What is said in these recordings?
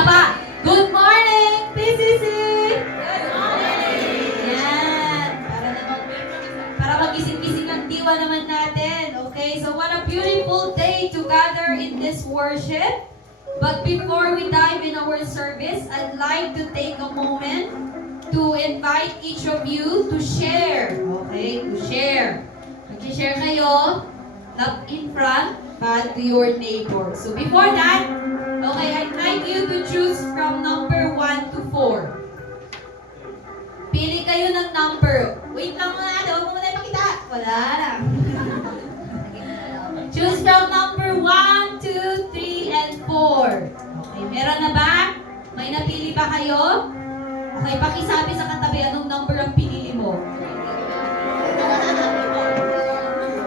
Isa pa. Good morning, PCC! Good morning! Yan. Para magising-gising ang diwa naman natin. Okay, so what a beautiful day to gather in this worship. But before we dive in our service, I'd like to take a moment to invite each of you to share. Okay, to share. Mag-share kayo, not in front, but to your neighbor. So before that, okay, I'd like you to choose from number 1 to 4. Pili kayo ng number. Wait lang mga ate, huwag mo muna ipakita. Wala na. Choose from number 1, 2, 3, and 4. Okay, meron na ba? May napili ba kayo? Okay, pakisabi sa katabi anong number ang pinili mo.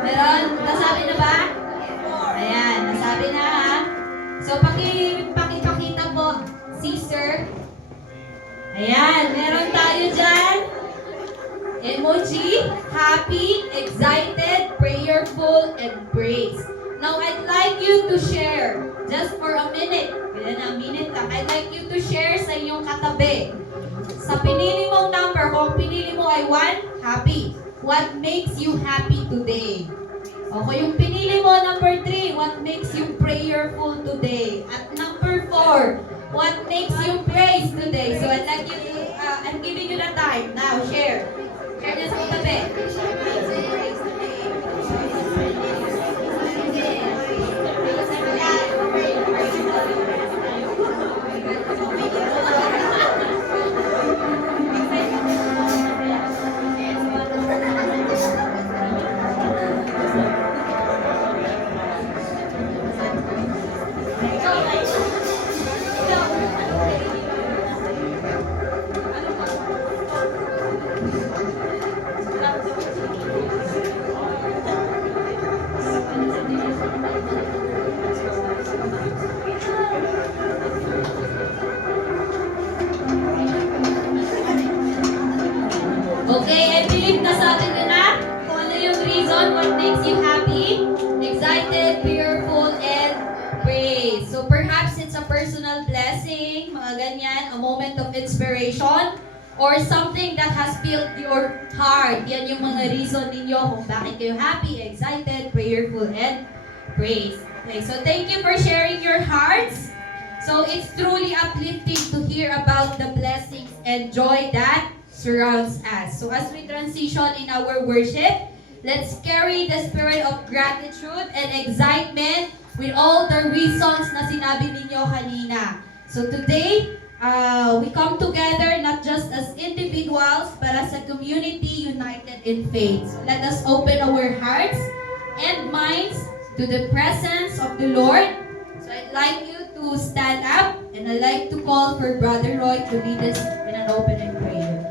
Meron? Nasabi na ba? Ayan, nasabi na ha. So, pakipakita po, sister. Ayan, meron tayo dyan. Emoji, happy, excited, prayerful, and praise. Now, I'd like you to share, just for a minute. Pwede na, minute lang. I'd like you to share sa inyong katabi. Sa pinili mong number, kung pinili mo ay 1, happy. What makes you happy today? Okay, yung pinili mo, number 3, what makes you prayerful today? At number 4, what makes you praise today? So I'd like you to, I'm giving you the time. Now, share. Share niya sa katabi. Okay, I believe nasabi nyo na kung ano yung reason what makes you happy, excited, prayerful, and praise. So perhaps it's a personal blessing, mga ganyan, a moment of inspiration, or something that has filled your heart. Yan yung mga reason ninyo kung bakit kayo happy, excited, prayerful, and praise. Okay, so thank you for sharing your hearts. So it's truly uplifting to hear about the blessings and joy that surrounds us. So as we transition in our worship, let's carry the spirit of gratitude and excitement with all the reasons na sinabi ninyo kanina. So today, we come together not just as individuals, but as a community united in faith. So let us open our hearts and minds to the presence of the Lord. So I'd like you to stand up, and I'd like to call for Brother Roy to lead us in an opening prayer.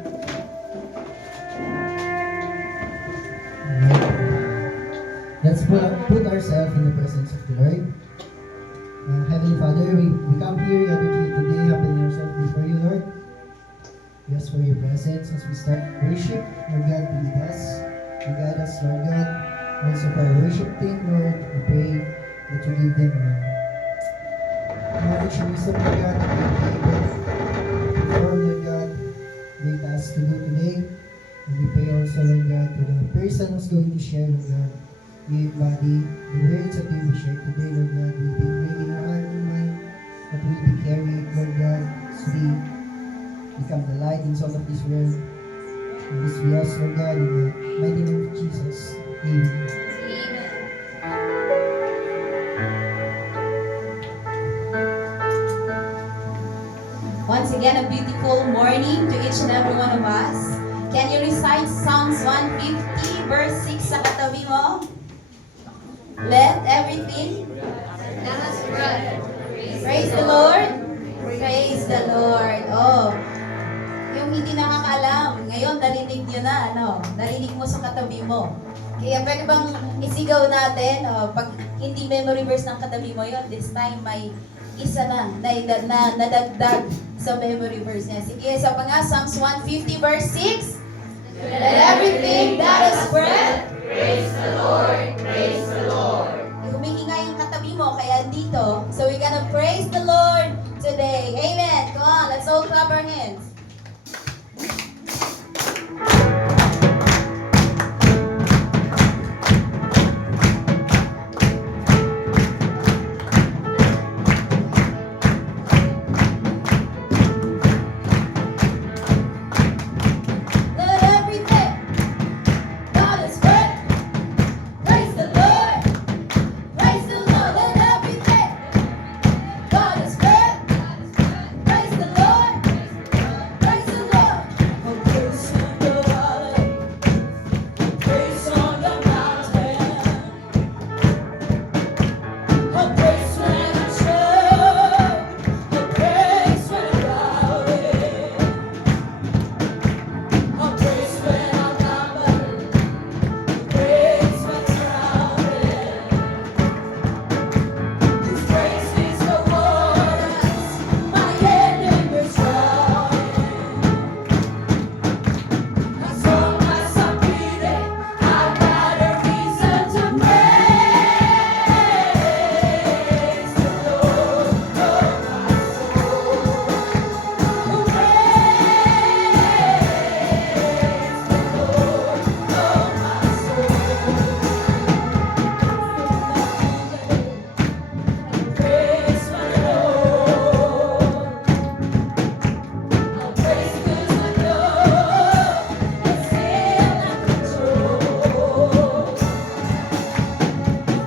Let's put ourselves in the presence of the Lord. Heavenly Father, we come here gathered today, humbling ourselves before you, Lord. We ask for your presence as we start worship. Lord God, be with us. You guide us, Lord God. Also for our worship team, Lord, we pray that you give them knowledge and wisdom, Lord God, that they may be able to perform, Lord God, the task to do today. And we pray also, Lord God, to the person who's going to share, Lord God, the body, the words that we will share today, Lord God, will be great in our heart and mind, that we will be carried, Lord God, as we become the light and salt of this world. And this we ask, Lord God, in the mighty name of Jesus. Amen. Once again, a beautiful morning to each and every one of us. Can you recite Psalms 150 verse 6 sa katabi mo? Let everything Let us pray. praise the Lord. Praise the Lord. Oh, yung hindi nakakaalam, ngayon narinig nyo na, narinig mo sa katabi mo. Kaya pwede bang isigaw natin, pag hindi memory verse ng katabi mo yun, this time may isa na nadagdag sa memory verse niya. Sige, sa Psalms 150 verse 6. Let everything that is breath Praise the Lord. Praise the Lord. humihinga yung katabi mo, kaya dito. So we're gonna praise the Lord today. Amen. all clap our hands. Let everything God is good. Praise the Lord. Praise the Lord. Let everything God is good. Praise the Lord. Praise the Lord. Oh, praise on the valley. Praise on the mountain. Oh, praise when I'm sure. Oh, praise when I'm doubting. Oh, praise when I'm numbered. Praise when surrounded. His praise is the waters my enemies drowning. As long as I'm breathing, I've got a reason to praise the Lord, oh my soul. Praise the Lord, I'll praise 'cause I know it's still in control.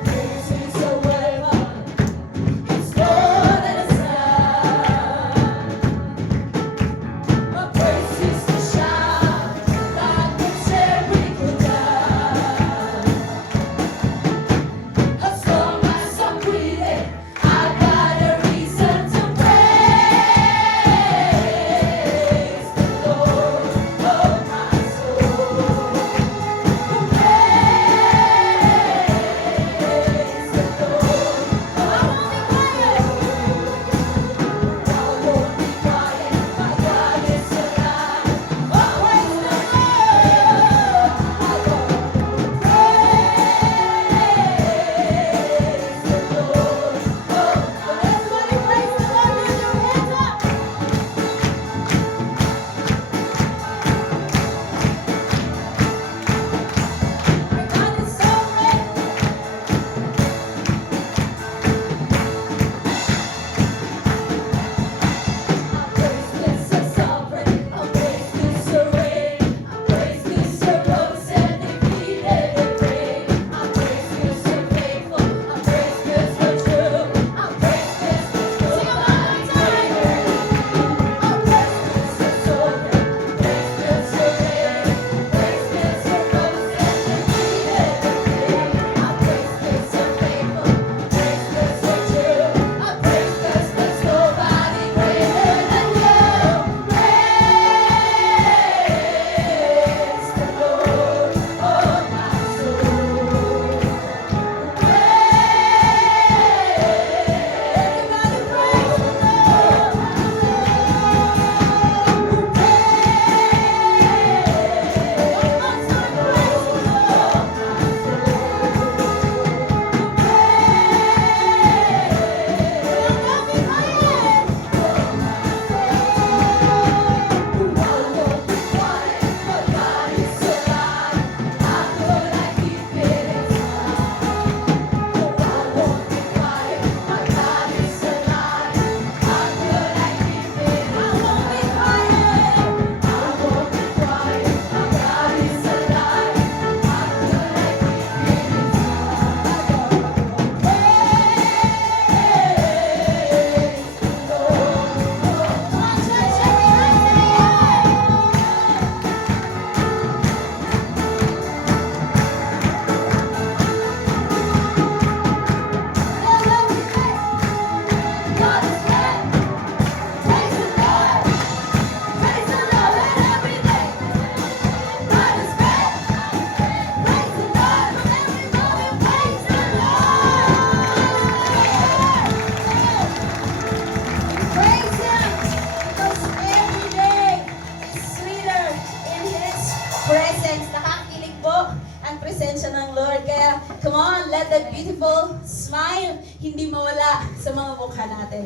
Praise is a weapon, it's more than a sound. My praise is the shout that puts Jericho down. As long as I'm breathing, I've got a reason to praise the Lord, oh my soul. Praise the Lord, I won't be quiet. My God is alive. Oh, praise the Lord, I won't praise the Lord. Oh, everybody praise the Lord with your hands up. Our God is so great. Our praise is so sovereign. Our praise is so reign. Our praise is so rose and defeated the grave. Our praise is so faithful. Our praise is so true. Our praise is so true. Sing it one more time. Our praise is so sovereign. Praise is so reign. Praise is so rose and defeated the grave. Our praise is so faithful. Praise is so true. Our praise is there's nobody greater than you. Praise the Lord, oh my soul. Everybody praise the Lord. One more time, praise the Lord. Praise Him, because every day is sweeter in His presence. Nakakakilig po ang presensya ng Lord. Kaya, come on, let that beautiful smile hindi mawala sa mga mukha natin.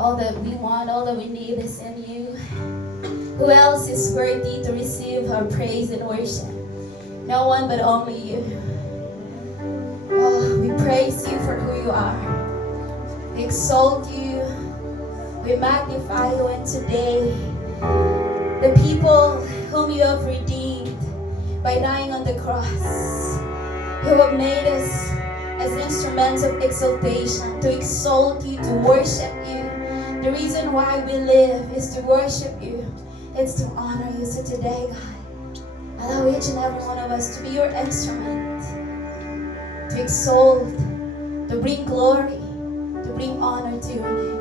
All that we want, all that we need is in you. Who else is worthy to receive our praise and worship? No one but only you. Oh, we praise you for who you are. We exalt you. We magnify you. And today, the people whom you have redeemed by dying on the cross, you have made us as instruments of exaltation, to exalt you, to worship you. The reason why we live is to worship you. It's to honor you. So today, God, allow each and every one of us to be your instrument, to exalt, to bring glory, to bring honor to your name.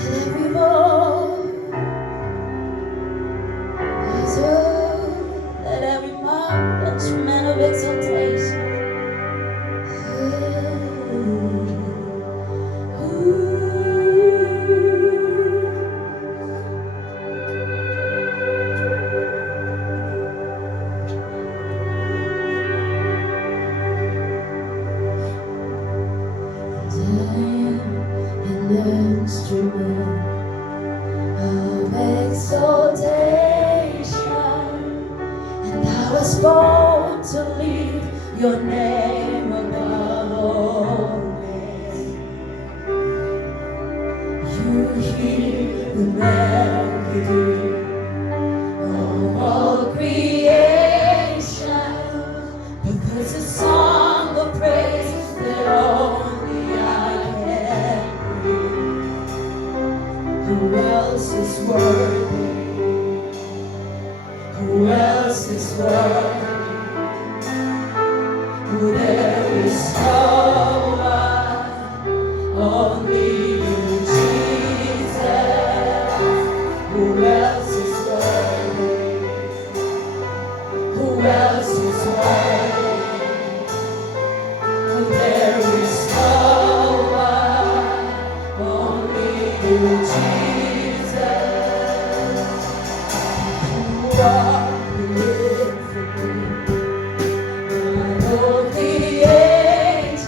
Let every voice, let every mouth, instrument of exaltation. An instrument of exaltation, and I was born to lift your name above all names. You hear the melody of all creation, because a song of praise that only I can bring. Who else is worthy? Who else is worthy? Who there is no one, only you, Jesus. Who else is worthy? Who else is worthy? Who there is no one, only you, Jesus. You are the infinite, God of the ages.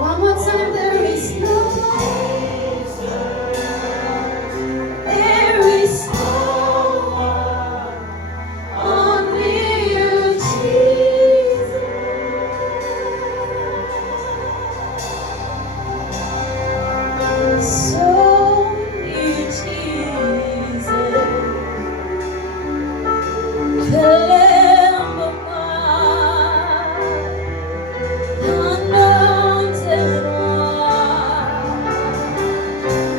One more time, there is no there is no only you, Jesus. Only Jesus, the Lamb of God, the anointed one,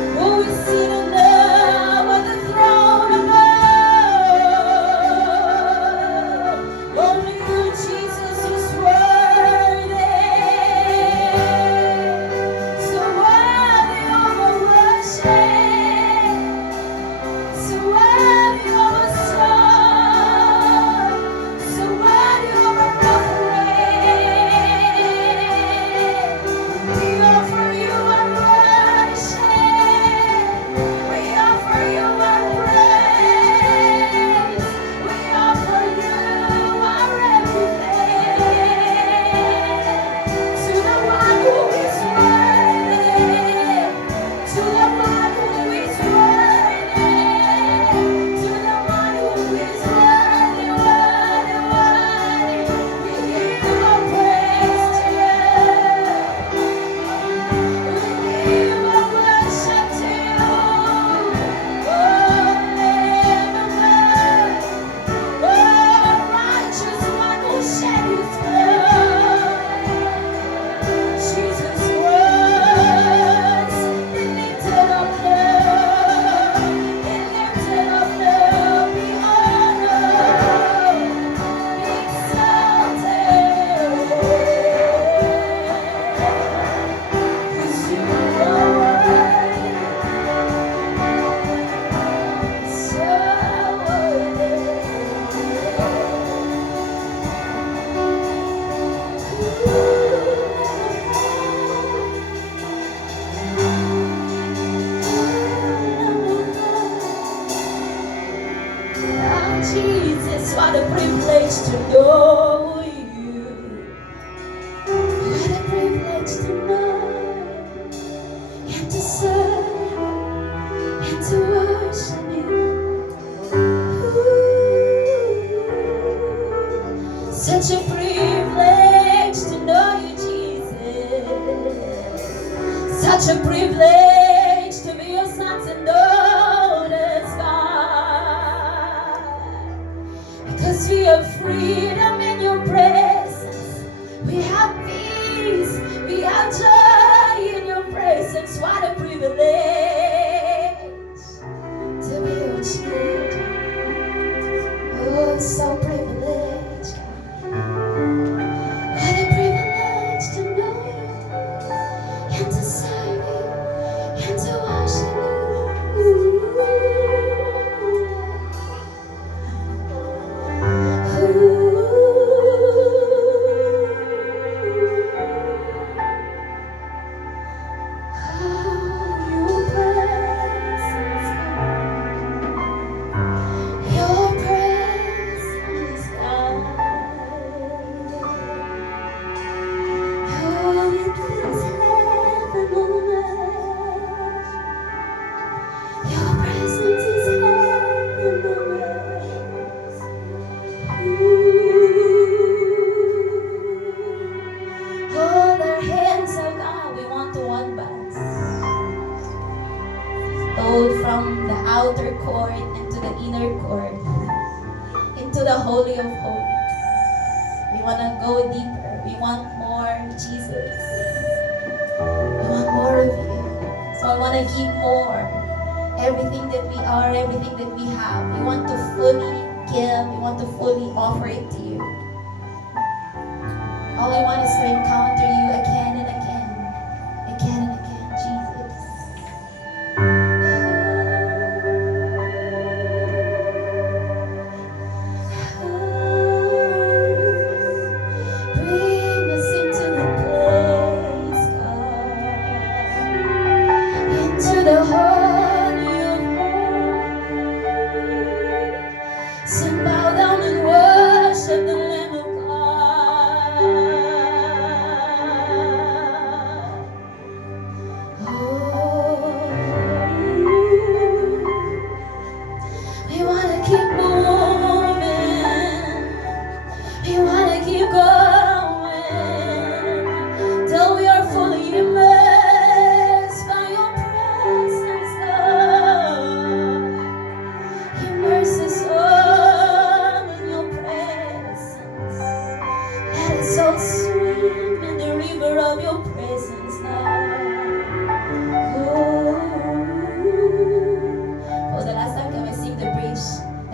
who is seated now at the throne above. Only you, Jesus, is worthy. So worthy of our worship, so worthy of our song, so worthy of our offering. We offer you our worship. We offer you our praise. We offer you our everything. To the one who is worthy, to the one who is worthy, to the one who is worthy, worthy, worthy. We give our praise to you. We give our worship to you. Oh, Lamb of God, oh, righteous one who shed his blood. Jesus was the lifted up love, the lifted up love, be honored, be exalted. 'Cause you are worthy, so Jesus, what a privilege to know you. What a privilege to know and to serve and to worship you. Ooh, such a privilege to know you, Jesus. Such a privilege to be your sons and daughters, God. Because we have freedom in your presence. We have peace. We have joy in your presence. What a privilege to be your children. Oh, so privileged. What a privilege to know you and to serve you and to worship you. Your presence, God. Oh, it fills heaven and earth. Your presence is heaven and earth. Ooh. Hold our hands, oh God. We want to one bus. Stole from the outer court into the inner court, into the Holy of Holies. We want to go deeper. We want more Jesus. We want more of you. So I want to give more. Everything that we are, everything that we have, we want to fully give. We want to fully offer it to you. All we want is to encounter you again and again, again and again, Jesus. Oh, So swim in the river of your presence now. Oh, for the last time, can I sing the bridge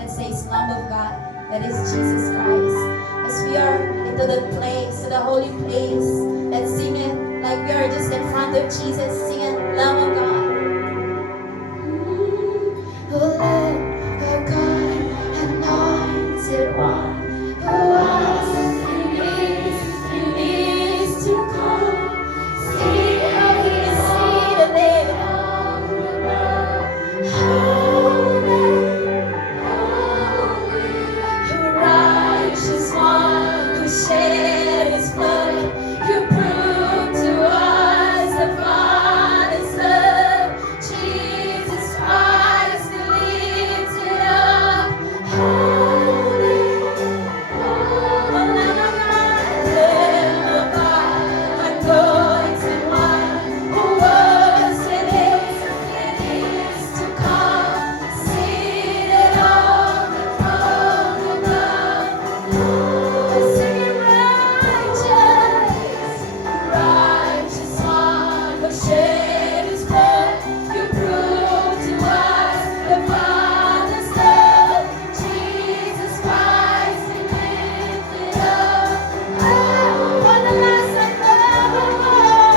that says Lamb of God? That is Jesus Christ. As we are into that place, to the holy place, let's sing it like we are just in front of Jesus. Sing it, Lamb of God. Oh, Lamb of God, anointed one, who was and is to come. Seated there. Holy, righteous one who shed his blood, you proved to us the Father's love. Jesus Christ, be lifted up. Holy, Lamb of God, anointed one, who was and is to come, seated on the throne above. Singing righteous one, who shed his blood, you proved to us the Father's love. Jesus Christ, be lifted up. Oh, for the last time, Lamb of God,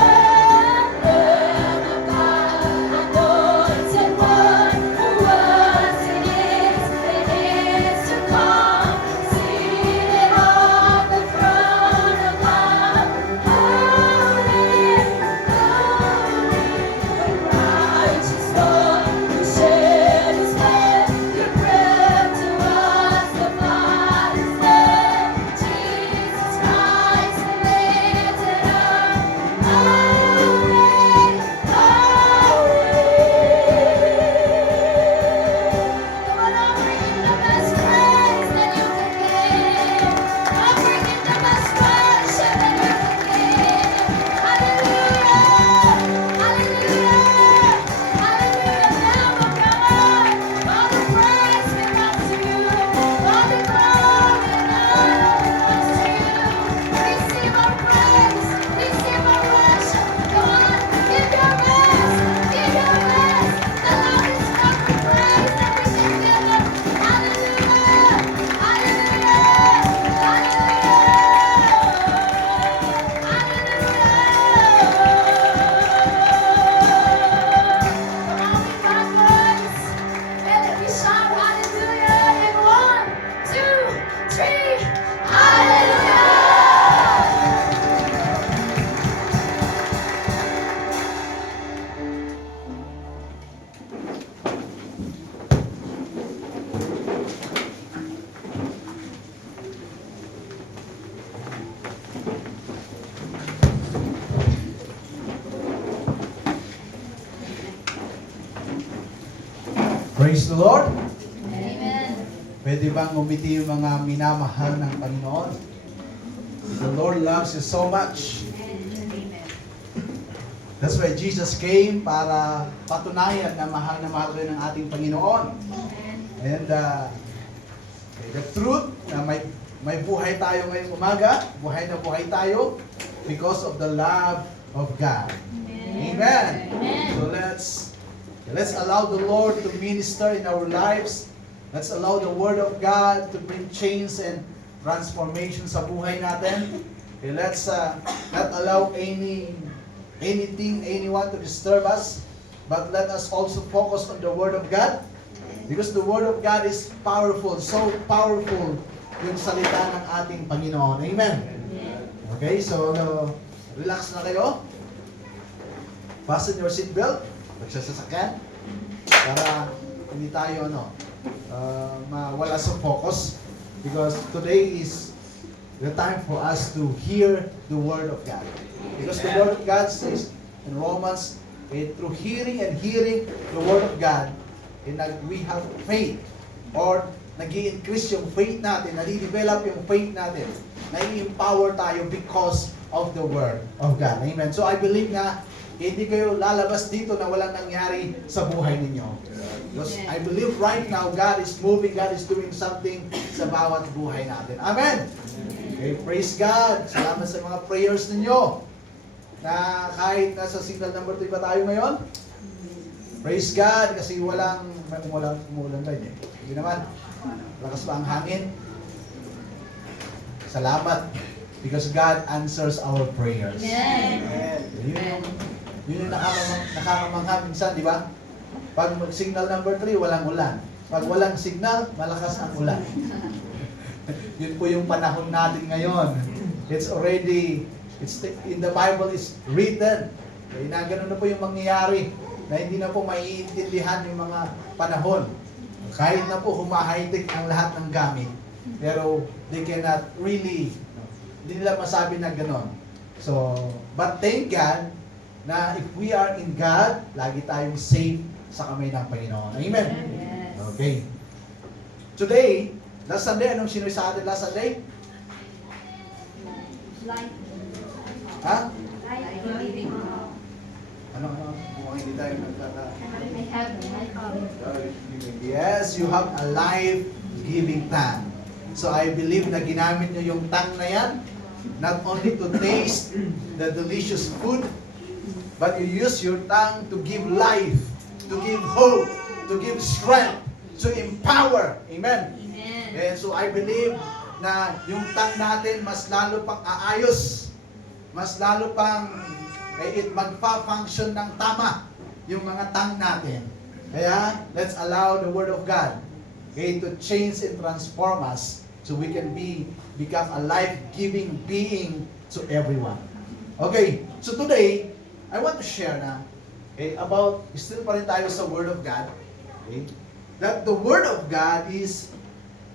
anointed one, who was and is to come, seated on the throne above. Holy, righteous one, who shed his blood, you proved to us the Father's love. Jesus Christ, be lifted up. Come on, offering him the best praise that you can give. Offering him the best worship that you can give. Hallelujah! Hallelujah! Hallelujah! Lamb of God, all the praise belongs to you. All the glory and honor belongs to you. Receive our praise. Receive our worship. Come on, give your best. Give your best. The Lord is come to praise that we can give him. Hallelujah! Praise the Lord. Amen. Pwede bang umiti yung mga minamahal ng Panginoon? The Lord loves you so much. That's why Jesus came para patunayan na mahal kayo ng ating Panginoon. And the truth na may buhay tayo ngayong umaga, buhay na buhay tayo because of the love of God. Amen. So let's allow the Lord to minister in our lives. Let's allow the Word of God to bring change and transformation sa buhay natin. Okay, let's not allow anything, anyone to disturb us, but let us also focus on the Word of God, because the Word of God is powerful, so powerful yung salita ng ating Panginoon. Amen. Okay, so relax na kayo. Fasten your seatbelt. Magsasasakyan para hindi tayo mawala sa focus, because today is the time for us to hear the Word of God, because the Word of God says in Romans, through hearing and hearing the Word of God, we have faith, or nag-i-increase yung faith natin, nadi-develop yung faith natin, nai-empower tayo because of the Word of God. Amen. So I believe na hindi kayo lalabas dito na walang nangyari sa buhay ninyo. Because I believe right now, God is moving, God is doing something sa bawat buhay natin. Amen! Okay, praise God. Salamat sa mga prayers ninyo. Na kahit nasa signal number 3 pa tayo ngayon. Praise God kasi walang umuulan ba yun eh? Hindi naman. Lakas pa ang hangin. Salamat. Because God answers our prayers. Amen. Yun yung nakakamangha minsan, di ba? Pag signal number 3, walang ulan. Pag walang signal, malakas ang ulan. Yun po yung panahon natin ngayon. It's already, in the Bible is written. Kaya na ganun na po yung mangyayari na hindi na po maiintindihan yung mga panahon. Kahit na po humahigh-tech ang lahat ng gamit. Pero they cannot really, hindi nila masabi na gano'n. So, but thank God na if we are in God, lagi tayong safe sa kamay ng Panginoon. Amen? Yes. Okay. Today, last Sunday, anong sinoy sa atin last Sunday? Ha? Ano? Kung hindi tayo nagkaka... Yes, you have a life-giving tongue. So I believe na ginamit nyo yung tongue na yan, not only to taste the delicious food, but you use your tongue to give life, to give hope, to give strength, to empower. Amen? Amen. And so I believe na yung tongue natin mas lalo pang aayos, mas lalo pang magpa-function ng tama yung mga tongue natin. Kaya, let's allow the Word of God, okay, to change and transform us so we can become a life-giving being to everyone. Okay, so today, I want to share na about, still pa rin tayo sa Word of God, okay, that the Word of God is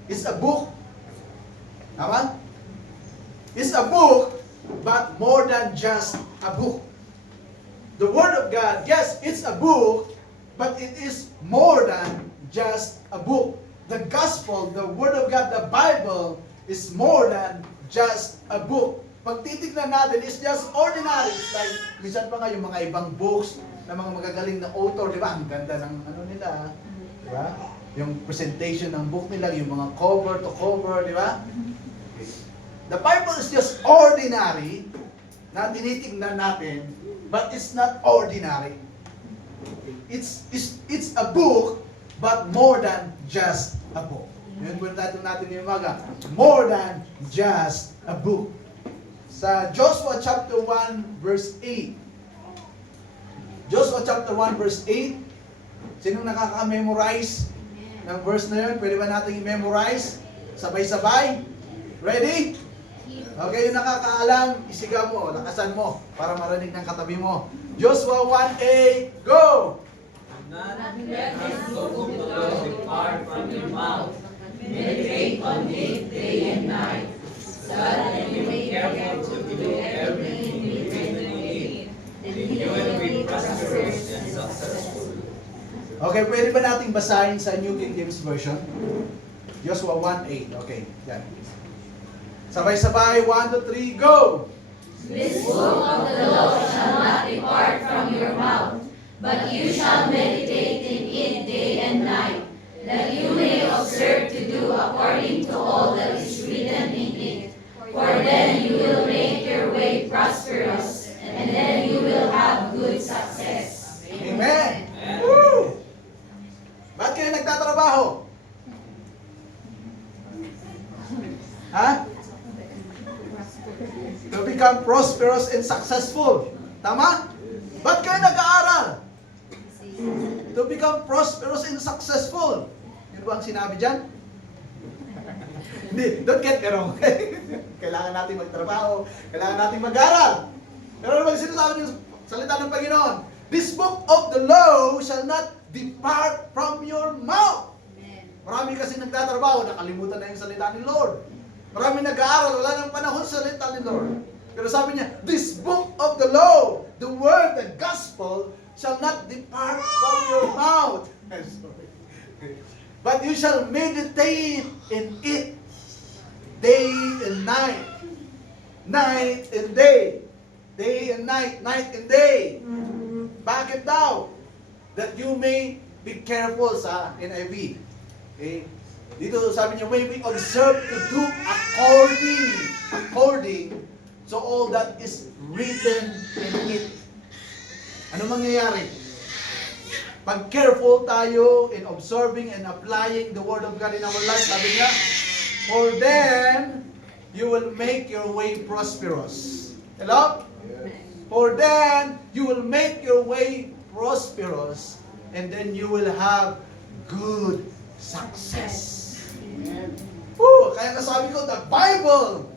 a book. Tama? It's a book, but more than just a book. The Word of God, yes, it's a book, but it is more than just a book. The Gospel, the Word of God, the Bible, is more than just a book. Pag titignan natin, it's just ordinary. It's like, minsan pa nga yung mga ibang books na mga magagaling na author, di ba? Ang ganda ng ano nila, di ba? Yung presentation ng book nila, yung mga cover to cover, di ba? Okay. The Bible is just ordinary na tinitignan natin, but it's not ordinary. It's a book, but more than just a book. Yun po natin yung mga, more than just a book. Sa Joshua chapter 1 verse 8. Joshua chapter 1 verse 8. Sinong nakaka-memorize ng verse na yun? Pwede ba natin i-memorize? Sabay-sabay? Ready? Okay, yung nakakaalam, isigaw mo, lakasan mo, para marinig ng katabi mo. Joshua 1:8, go! Not let this book of the law depart from your mouth. Meditate on it day and night, so that you may be careful to do everything written in it. Then you will be prosperous and successful. Okay, pwede ba nating basahin sa New King James Version? Joshua 1:8, okay, yan. Sabay-sabay, 1, 2, 3, go! This book of the law shall not depart from your mouth, but you shall meditate in it day and night, that you may observe to do according to all that is written in it. For then you will make your way prosperous, and then you will have good success. Amen! Woo! Ba't kayo nagtatrabaho? Ha? To become prosperous and successful. Tama? Ba't kayo nag-aaral? To become prosperous and successful. Yun ba ang sinabi dyan? Hindi, don't get me wrong. Kailangan natin magtrabaho, kailangan natin mag-aral. Pero ano ba sinasabi ng salita ng Panginoon? This book of the law shall not depart from your mouth. Marami kasi nagtatrabaho, nakalimutan na yung salita ni Lord. Marami nag-aaral, wala nang panahon sa salita ni Lord. Pero sabi niya, this book of the law, the word, the gospel, shall not depart from your mouth. But you shall meditate in it day and night. Night and day. Day and night, night and day. Bakit daw? That you may be careful sa NIV. Okay? Dito sabi niya, when we observe to do according according to all that is written in it. Ano mangyayari? Pag careful tayo in observing and applying the Word of God in our life, sabi niya, for then you will make your way prosperous. Hello? For then you will make your way prosperous, and then you will have good success. Woo! Kaya nasabi ko, the Bible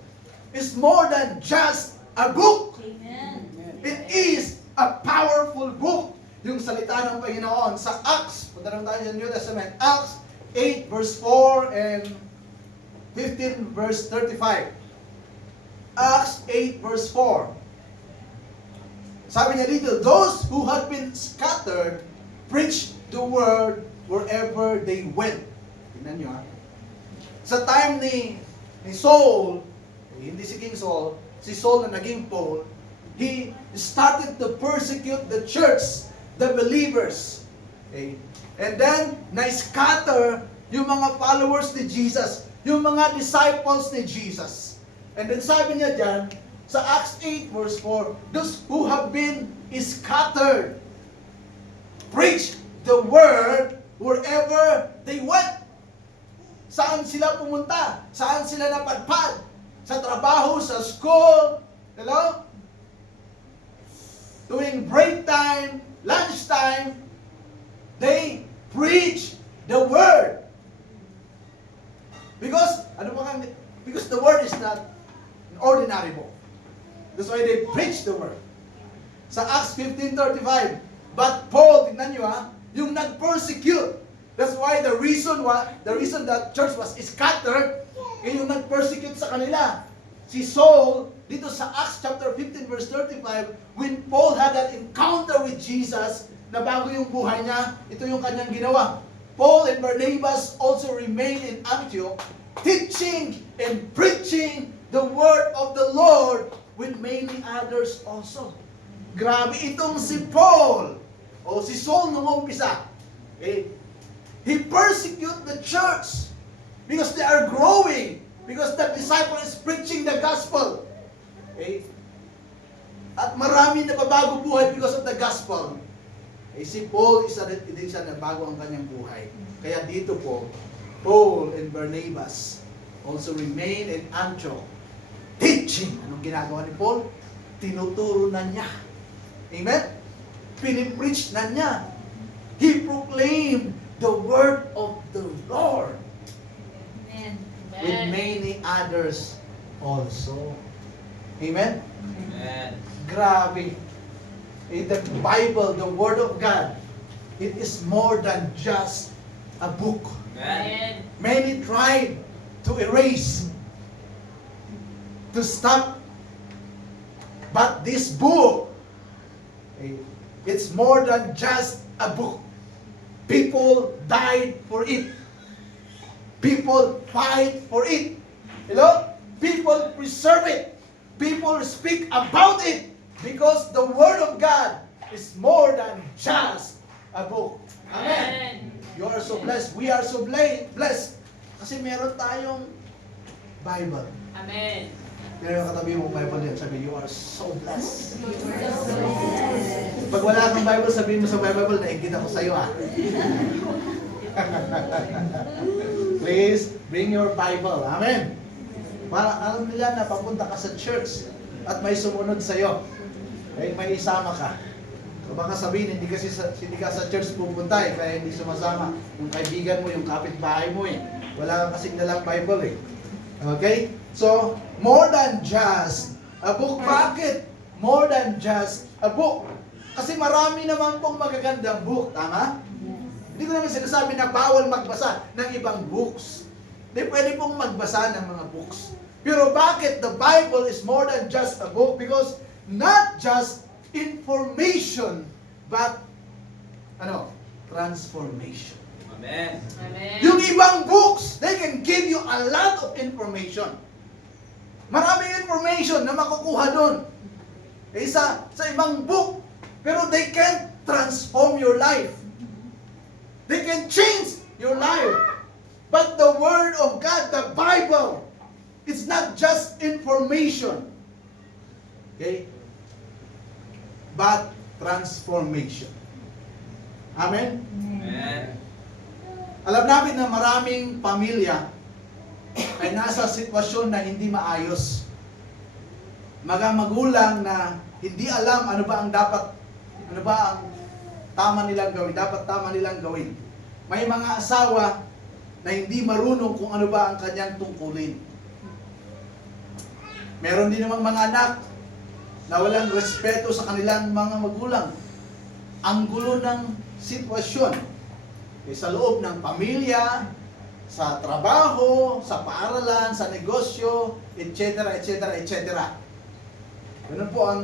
is more than just a book. Amen. It is a powerful book. Yung salita ng Panginoon sa Acts, punta naman tayo sa New Testament, Acts 8 verse 4 and 15 verse 35. Acts 8 verse 4. Sabi niya dito, those who had been scattered preached the word wherever they went. Tingnan nyo ha. Sa time ni Saul, hindi si King Saul, si Saul na naging Paul, he started to persecute the church, the believers. Okay? And then, na-scatter yung mga followers ni Jesus, yung mga disciples ni Jesus. And then sabi niya dyan, sa Acts 8 verse 4, those who have been scattered, preach the word wherever they went. Saan sila pumunta? Saan sila napadpad? Sa trabaho, sa school, hello? During break time, lunch time, they preach the word. Because the word is not an ordinary book. That's why they preach the word. Sa Acts 15:35, but Paul, tingnan nyo ha, yung nag-persecute. That's why the reason that church was scattered, yung nag-persecute sa kanila. Si Saul, dito sa Acts chapter 15 verse 35, when Paul had that encounter with Jesus, na bago yung buhay niya, ito yung kanyang ginawa. Paul and Barnabas also remained in Antioch, teaching and preaching the word of the Lord with many others also. Grabe itong si Paul, o si Saul nung umpisa. He persecute the church because they are growing, because the disciple is preaching the gospel. At marami na babago buhay because of the gospel. Si Paul, hindi siya nabago ang kanyang buhay. Kaya dito po, Paul and Barnabas also remain in Antioch, teaching. Anong ginagawa ni Paul? Tinuturo na niya. Amen? Pinipreach na niya. He proclaimed the word of the Lord. Amen. With many others also. Amen? Amen. Grabe. The Bible, the Word of God, it is more than just a book. Amen. Many tried to erase, to stop. But this book, it's more than just a book. People died for it. People fight for it. Hello? People preserve it. People speak about it. Because the Word of God is more than just a book. Amen. You are so blessed. We are so blessed. Kasi meron tayong Bible. Amen. Pero yung katabi mong Bible yan, sabi, you are so blessed. Pag wala kang Bible, sabihin mo sa Bible, naigit ako sa'yo ah. Please, bring your Bible. Amen. Para alam nila na papunta ka sa church at may sumunod sa'yo. Ay may isama ka. So baka sabihin, hindi ka sa church pupunta kaya hindi sumasama. Yung kaibigan mo, yung kapitbahay mo Wala kang kasing dalang Bible Okay? So, more than just a book. Bakit? More than just a book. Kasi marami naman pong magagandang book. Tama? Hindi ko naman sinasabi na bawal magbasa ng ibang books. Hindi pwede pong magbasa ng mga books. Pero bakit the Bible is more than just a book? Because not just information, but transformation. Amen. Amen. Yung ibang books, they can give you a lot of information. Maraming information na makukuha doon. Sa ibang book, pero they can transform your life. They can change your life. But the Word of God, the Bible, It's not just information. Okay? But transformation. Amen? Amen. Alam namin na maraming pamilya ay nasa sitwasyon na hindi maayos. Mga magulang na hindi alam ano ba ang tama nilang gawin, dapat tama nilang gawin. May mga asawa na hindi marunong kung ano ba ang kanyang tungkulin. Meron din namang mga anak na walang respeto sa kanilang mga magulang. Ang gulo ng sitwasyon sa loob ng pamilya, sa trabaho, sa paaralan, sa negosyo, etc., etc., etc. Ganun po ang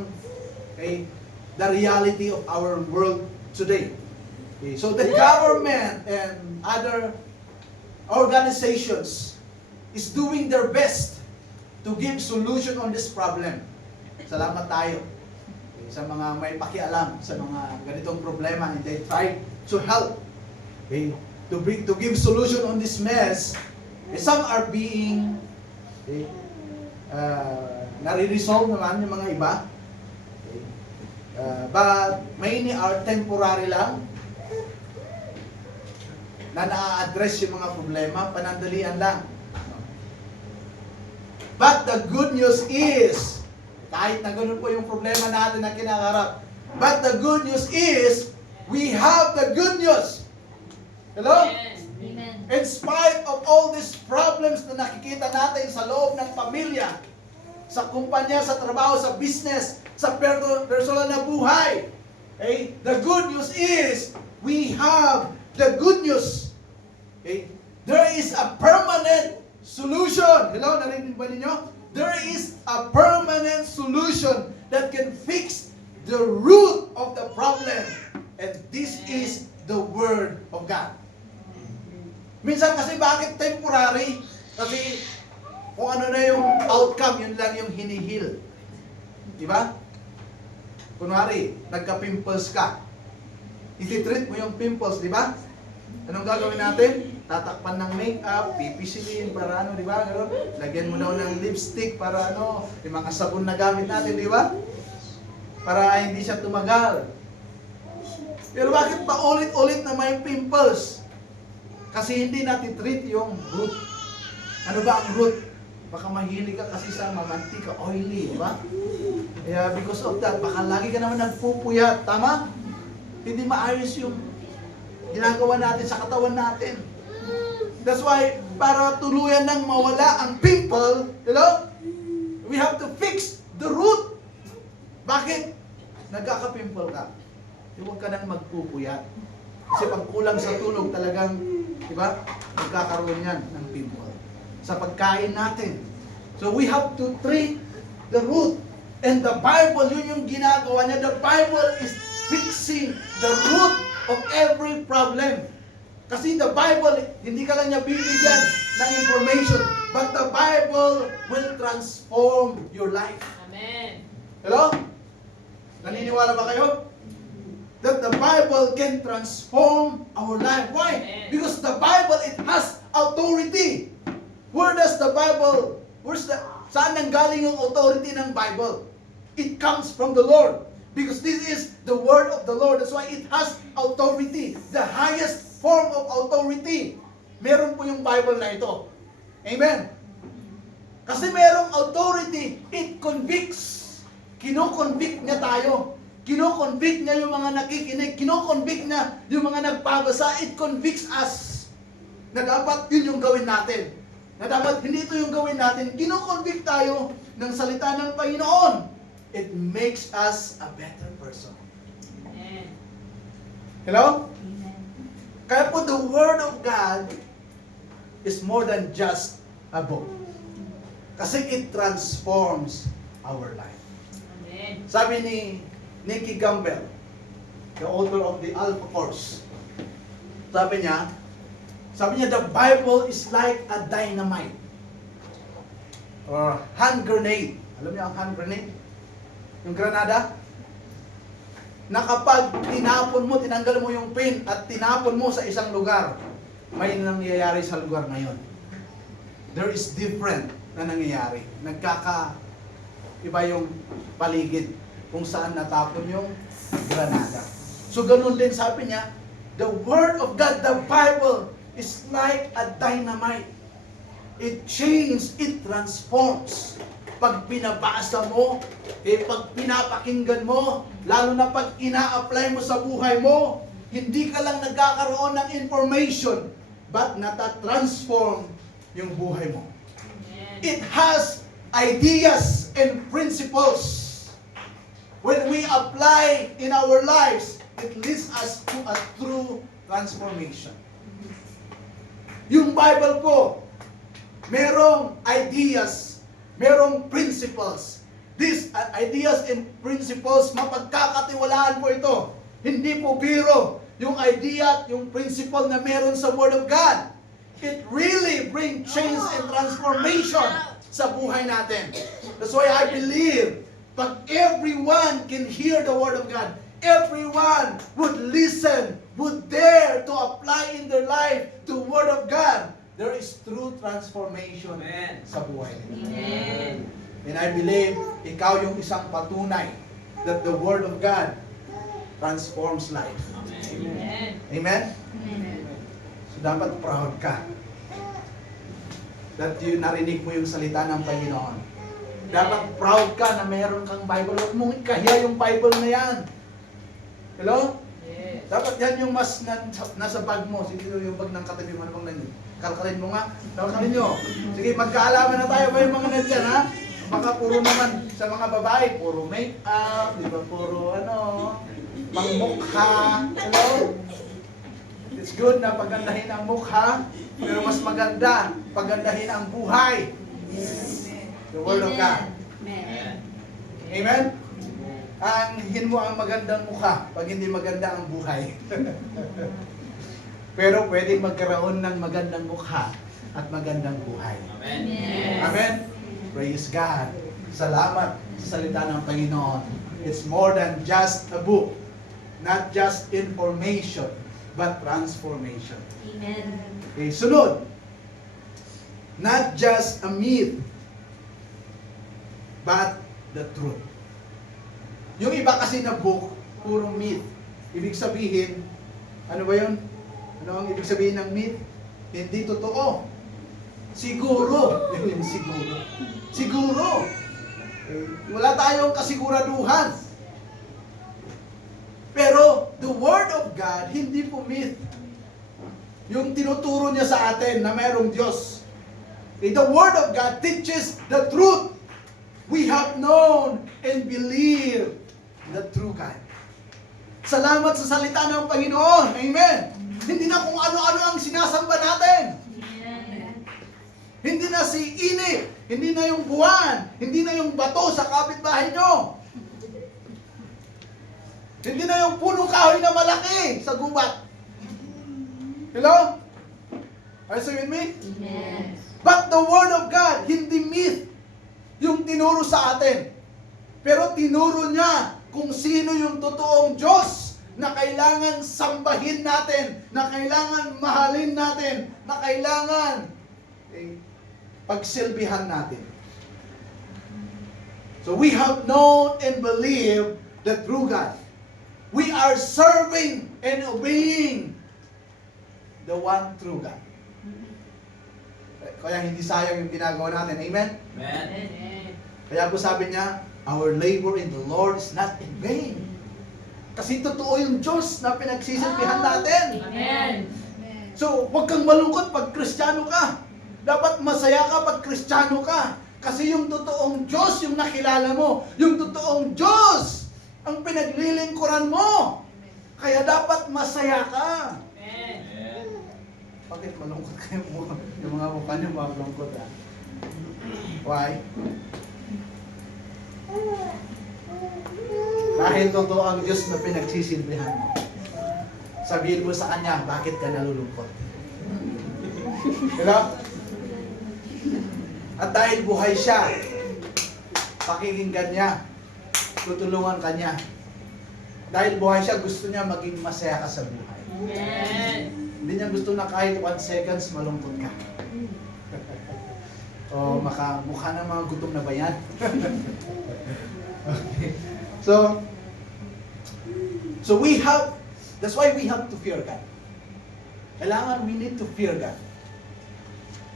the reality of our world today. Okay, so the government and other organizations is doing their best to give solution on this problem. Salamat tayo sa mga may pakialam sa mga ganitong problema, and they try to help to give solution on this mess. Some are being nare-resolve naman yung mga iba, but many are temporary lang na na-address yung mga problema, panandalian lang. But the good news is, kahit na ganun po yung problema natin na kinakarap, but the good news is, we have the good news. Hello? Amen. In spite of all these problems na nakikita natin sa loob ng pamilya, sa kumpanya, sa trabaho, sa business, sa personal na buhay, the good news is, we have the good news. There is a permanent solution. Hello? Narinig ba ninyo? There is a permanent solution that can fix the root of the problem. And this is the Word of God. Minsan kasi bakit temporary? Kasi kung ano na yung outcome, yun lang yung hinihil. Diba? Kunwari, nagka-pimples ka. Iti-treat mo yung pimples, diba? Anong gagawin natin? Tatakpan ng makeup, pipisilin para ano, diba? Lagyan mo daw ng lipstick para ano, yung mga sabon na gamit natin, diba? Para hindi siya tumagal. Pero bakit pa ulit-ulit na may pimples? Kasi hindi natin treat yung root. Ano ba ang root? Baka mahilig ka kasi sa mamantika, oily, di ba? Kaya because of that, baka lagi ka naman nagpupuyat, tama? Hindi maayos yung ginagawa natin sa katawan natin. That's why, para tuluyan nang mawala ang pimple, we have to fix the root. Bakit? Nagkaka-pimple ka. Huwag ka nang magpupuyat. Kasi pag kulang sa tulog talagang, di ba, magkakaroon yan ng pimple. Sa pagkain natin. So we have to treat the root. And the Bible, yun yung ginagawa niya. The Bible is fixing the root of every problem. Kasi the Bible, hindi ka lang niya bibigyan ng information, but the Bible will transform your life. Amen. Hello? Naniniwala ba kayo? That the Bible can transform our life. Why? Amen. Because the Bible, it has authority. Where does the Bible, saan nanggaling yung authority ng Bible? It comes from the Lord. Because this is the word of the Lord. That's why it has authority. The highest form of authority. Meron po yung Bible na ito. Amen. Kasi merong authority, it convicts. Kino-convict niya tayo. Kino-convict niya yung mga nakikinig. Kino-convict niya yung mga nagpabasa. It convicts us. Na dapat yun yung gawin natin. Na dapat hindi ito yung gawin natin. Kino-convict tayo ng salita ng Panginoon. It makes us a better person. Amen. Hello? Kaya po the Word of God is more than just a book. Kasi it transforms our life. Amen. Sabi ni Nicky Gamble, the author of the Alpha Course, sabi niya, the Bible is like a dynamite or hand grenade. Alam niyo ang hand grenade? Yung granada? Na kapag tinanggal mo yung pin at tinapon mo sa isang lugar, may nangyayari sa lugar na yun. There is different na nangyayari. Iba yung paligid kung saan natapon yung granada. So ganun din sabi niya, the Word of God, the Bible, is like a dynamite. It changes, it transforms. Pag binabasa mo, pag pinapakinggan mo, lalo na pag ina-apply mo sa buhay mo, hindi ka lang nagkakaroon ng information, but natatransform yung buhay mo. It has ideas and principles. When we apply in our lives, it leads us to a true transformation. Yung Bible ko, merong ideas, merong principles. These ideas and principles, mapagkakatiwalaan po ito. Hindi po biro yung idea at yung principle na meron sa Word of God. It really brings change and transformation sa buhay natin. That's why I believe, pag everyone can hear the Word of God, everyone would listen, would dare to apply in their life the Word of God, there is true transformation sa buhay nila. Amen. And I believe, ikaw yung isang patunay that the Word of God transforms life. Amen. Amen? So dapat proud ka that you narinig mo yung salita ng Panginoon. Dapat proud ka na meron kang Bible. Huwag mong ikahiya yung Bible na yan. Hello? Yes. Dapat yan yung mas nasa bag mo. Sige, yung bag ng katabi mo. Ano bang nandiyan? Kalkalin mo nga. Kalkalin nyo. Sige, magkaalaman na tayo ba yung mga nandiyan, ha? Baka puro naman sa mga babae, puro make-up, di ba? Puro pangmukha. Hello? It's good na pagandahin ang mukha, pero mas maganda pagandahin ang buhay. The Word of God. Amen. Amen? Anghin mo ang magandang mukha pag hindi maganda ang buhay. Pero pwedeng magkaroon ng magandang mukha at magandang buhay. Yes. Amen? Praise God. Salamat sa salita ng Panginoon. It's more than just a book. Not just information, but transformation. Amen. Okay, sunod. Not just a myth, but the truth. Yung iba kasi na book, puro myth. Ibig sabihin, ano ba yun? Ano ang ibig sabihin ng myth? Hindi totoo. Siguro. Yun yung siguro. Siguro. Wala tayong kasiguraduhan. Pero the Word of God, hindi po myth. Yung tinuturo niya sa atin na mayroong Diyos. The Word of God teaches the truth. We have known and believed the true God. Salamat sa salita ng Panginoon. Amen. Hindi na kung ano-ano ang sinasamba natin. Hindi na si init, hindi na yung buwan, hindi na yung bato sa kapitbahay nyo. Hindi na yung punong kahoy na malaki sa gubat. Hello? Are you with me? Yes. But the Word of God, hindi myth yung tinuro sa atin. Pero tinuro niya kung sino yung totoong Diyos na kailangan sambahin natin, na kailangan mahalin natin, na kailangan pagsilbihan natin. So we have known and believed the true God. We are serving and obeying the one true God. Kaya hindi sayang yung ginagawa natin. Amen? Amen. Kaya po sabi niya, our labor in the Lord is not in vain. Kasi totoo yung Diyos na pinagsisilbihan natin. Amen. So, huwag kang malungkot pag Kristiyano ka. Dapat masaya ka pag Kristiyano ka. Kasi yung totoong Diyos yung nakilala mo. Yung totoong Diyos ang pinaglilingkuran mo. Kaya dapat masaya ka. Amen. Bakit malungkot kayo mo? Yung mga mukha niyo malungkot, ha? Why? Dahil totoo ang Diyos na pinagsisilbihan mo. Sabihin mo sa Kanya, bakit ka nalulungkot? Diba? At dahil buhay siya, pakikinggan niya, tutulungan ka niya. Dahil buhay siya, gusto niya maging masaya ka sa buhay. Amen. Hindi niya gusto na kahit 1 seconds malungkot ka. O mukha ng mga gutom na bayan? Okay. So that's why we have to fear God. Kailangan we need to fear God.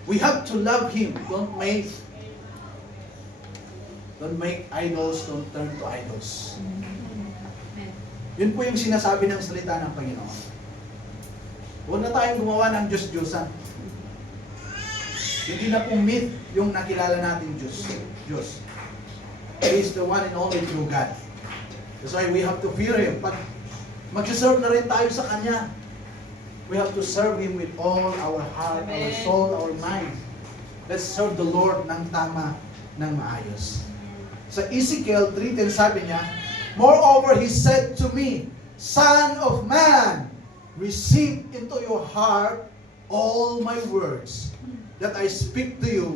We have to love Him. Don't make idols, don't turn to idols. Yun po yung sinasabi ng salita ng Panginoon. Huwag na tayong gumawa ng Diyos-Diyosan. Hindi na po myth yung nakilala natin Diyos. He is the one and only true God. That's why we have to fear Him. Pag mag-serve na rin tayo sa Kanya, we have to serve Him with all our heart, our soul, our mind. Let's serve the Lord ng tama, ng maayos. Sa Ezekiel 3:10 sabi niya, moreover, He said to me, Son of man, receive into your heart all my words that I speak to you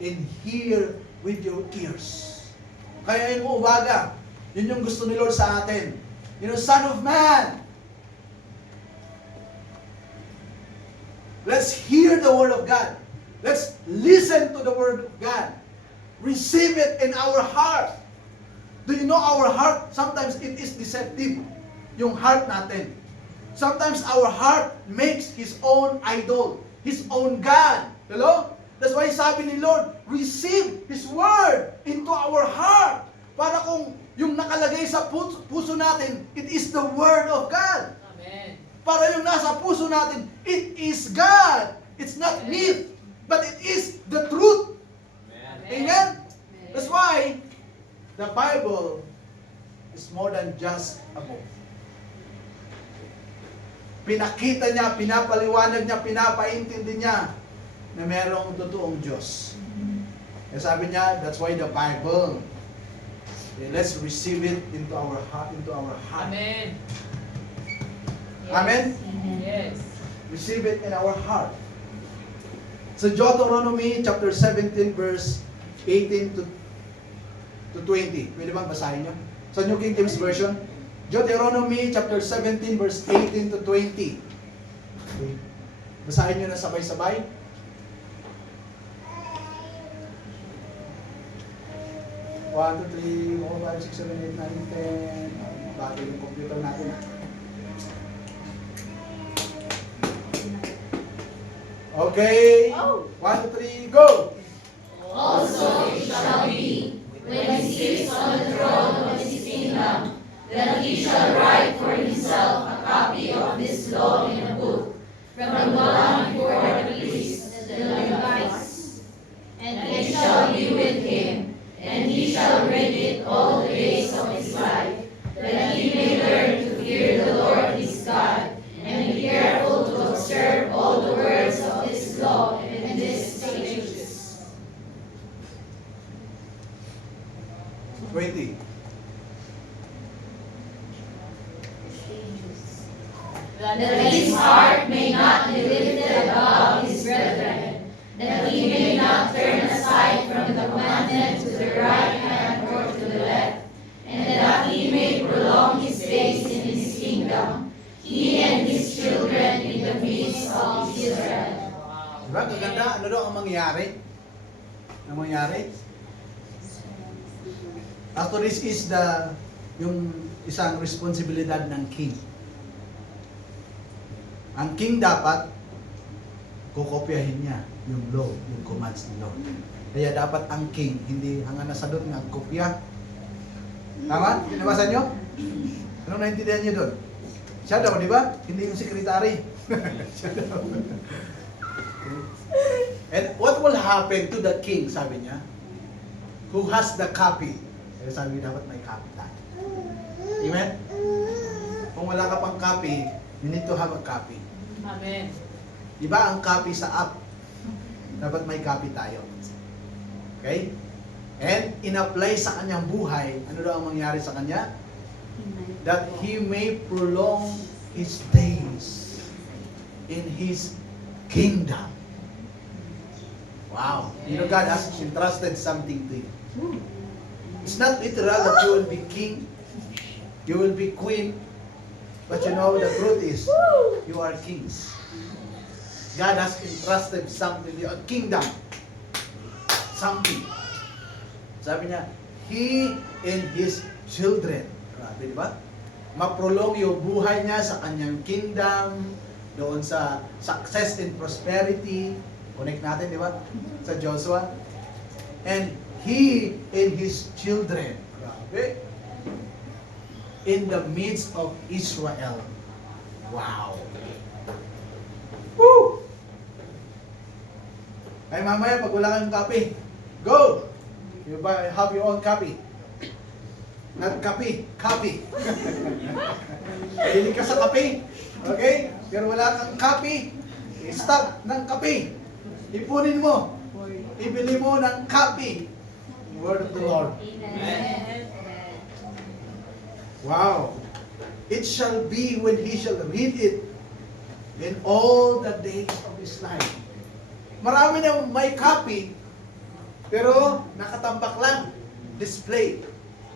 and hear with your ears. Kaya yun mo umaga, yun yung gusto ni Lord sa atin. You know, Son of man, let's hear the Word of God. Let's listen to the Word of God. Receive it in our heart. Do you know our heart, sometimes it is deceptive. Yung heart natin. Sometimes our heart makes His own idol, His own God. Hello? That's why sabi ni Lord, receive His Word into our heart. Para kung yung nakalagay sa puso natin, it is the Word of God. Amen. Para yung nasa puso natin, it is God. It's not myth, but it is the truth. Amen? That's why the Bible is more than just a book. Pinakita niya, pinapaliwanag niya, pinapaintindi niya na merong totoong Diyos. Kaya sabi niya, that's why the Bible, let's receive it into our heart, Amen. Amen? Yes. Receive it in our heart. So Deuteronomy chapter 17 verse 18 to 20. Pwede bang basahin nyo? Sa New King James Version. Deuteronomy chapter 17 verse 18 to 20. Okay. Basahin nyo na sabay-sabay. 1, 2, 3, 4, 5, 6, 7, 8, 9, 10. Bagay yung computer natin. Okay. 1, 2, 3, go! Also it shall be, when he sits on the throne of his kingdom, that he shall write for himself a copy of this law in a book, from the one before the priests, the Levites. And it shall be with him, and he shall read it all the days of his life, that he may learn to fear the Lord his God, and be careful to observe all the words of this law and these statutes. 20. That his heart may not be lifted above his brethren, that he may not turn aside from the commandment to the right hand or to the left, and that he may prolong his days in his kingdom, he and his children in the midst of Israel. Diba? Kaganda, ano daw ang mangyayari? Ang mangyayari? Actually, this is yung isang responsibilidad ng king. Ang king dapat, kukopyahin niya yung law, yung commands ni Lord. Kaya dapat ang king, hindi hangan na sa doon ng kopya. Tama? Pinabasa nyo? Anong naintindihan nyo doon? Siya daw, di ba? Hindi yung sekretary. Siya daw. And what will happen to the king, sabi niya? Who has the copy? Kaya sabi niya, dapat may copy tayo. Amen? Kung wala ka pang copy, you need to have a copy. Amen. Diba ang copy sa app? Dapat may copy tayo. Okay? And in-apply sa kanyang buhay, ano daw ang mangyari sa kanya? That he may prolong his days in his kingdom. Wow. You know, God has entrusted something to you. It's not literal that you will be king, you will be queen, but you know, the truth is, you are kings. God has entrusted something to you, a kingdom. something. Sabi niya, he and his children. Grabe, di ba? Maprolong yung buhay niya sa kanyang kingdom, doon sa success and prosperity. Connect natin, di ba? Sa Joshua. And he and his children. Grabe. In the midst of Israel. Wow. Woo! Ay mamaya, pag wala kang copy, go! You have your own copy. Not copy, copy. Mahilig ka sa copy. Okay? Pero wala kang copy, stop ng copy. Ipunin mo. Ibili mo ng copy. Word of the Lord. Amen. Wow. It shall be when he shall read it in all the days of his life. Marami na may copy, pero nakatambak lang. Display.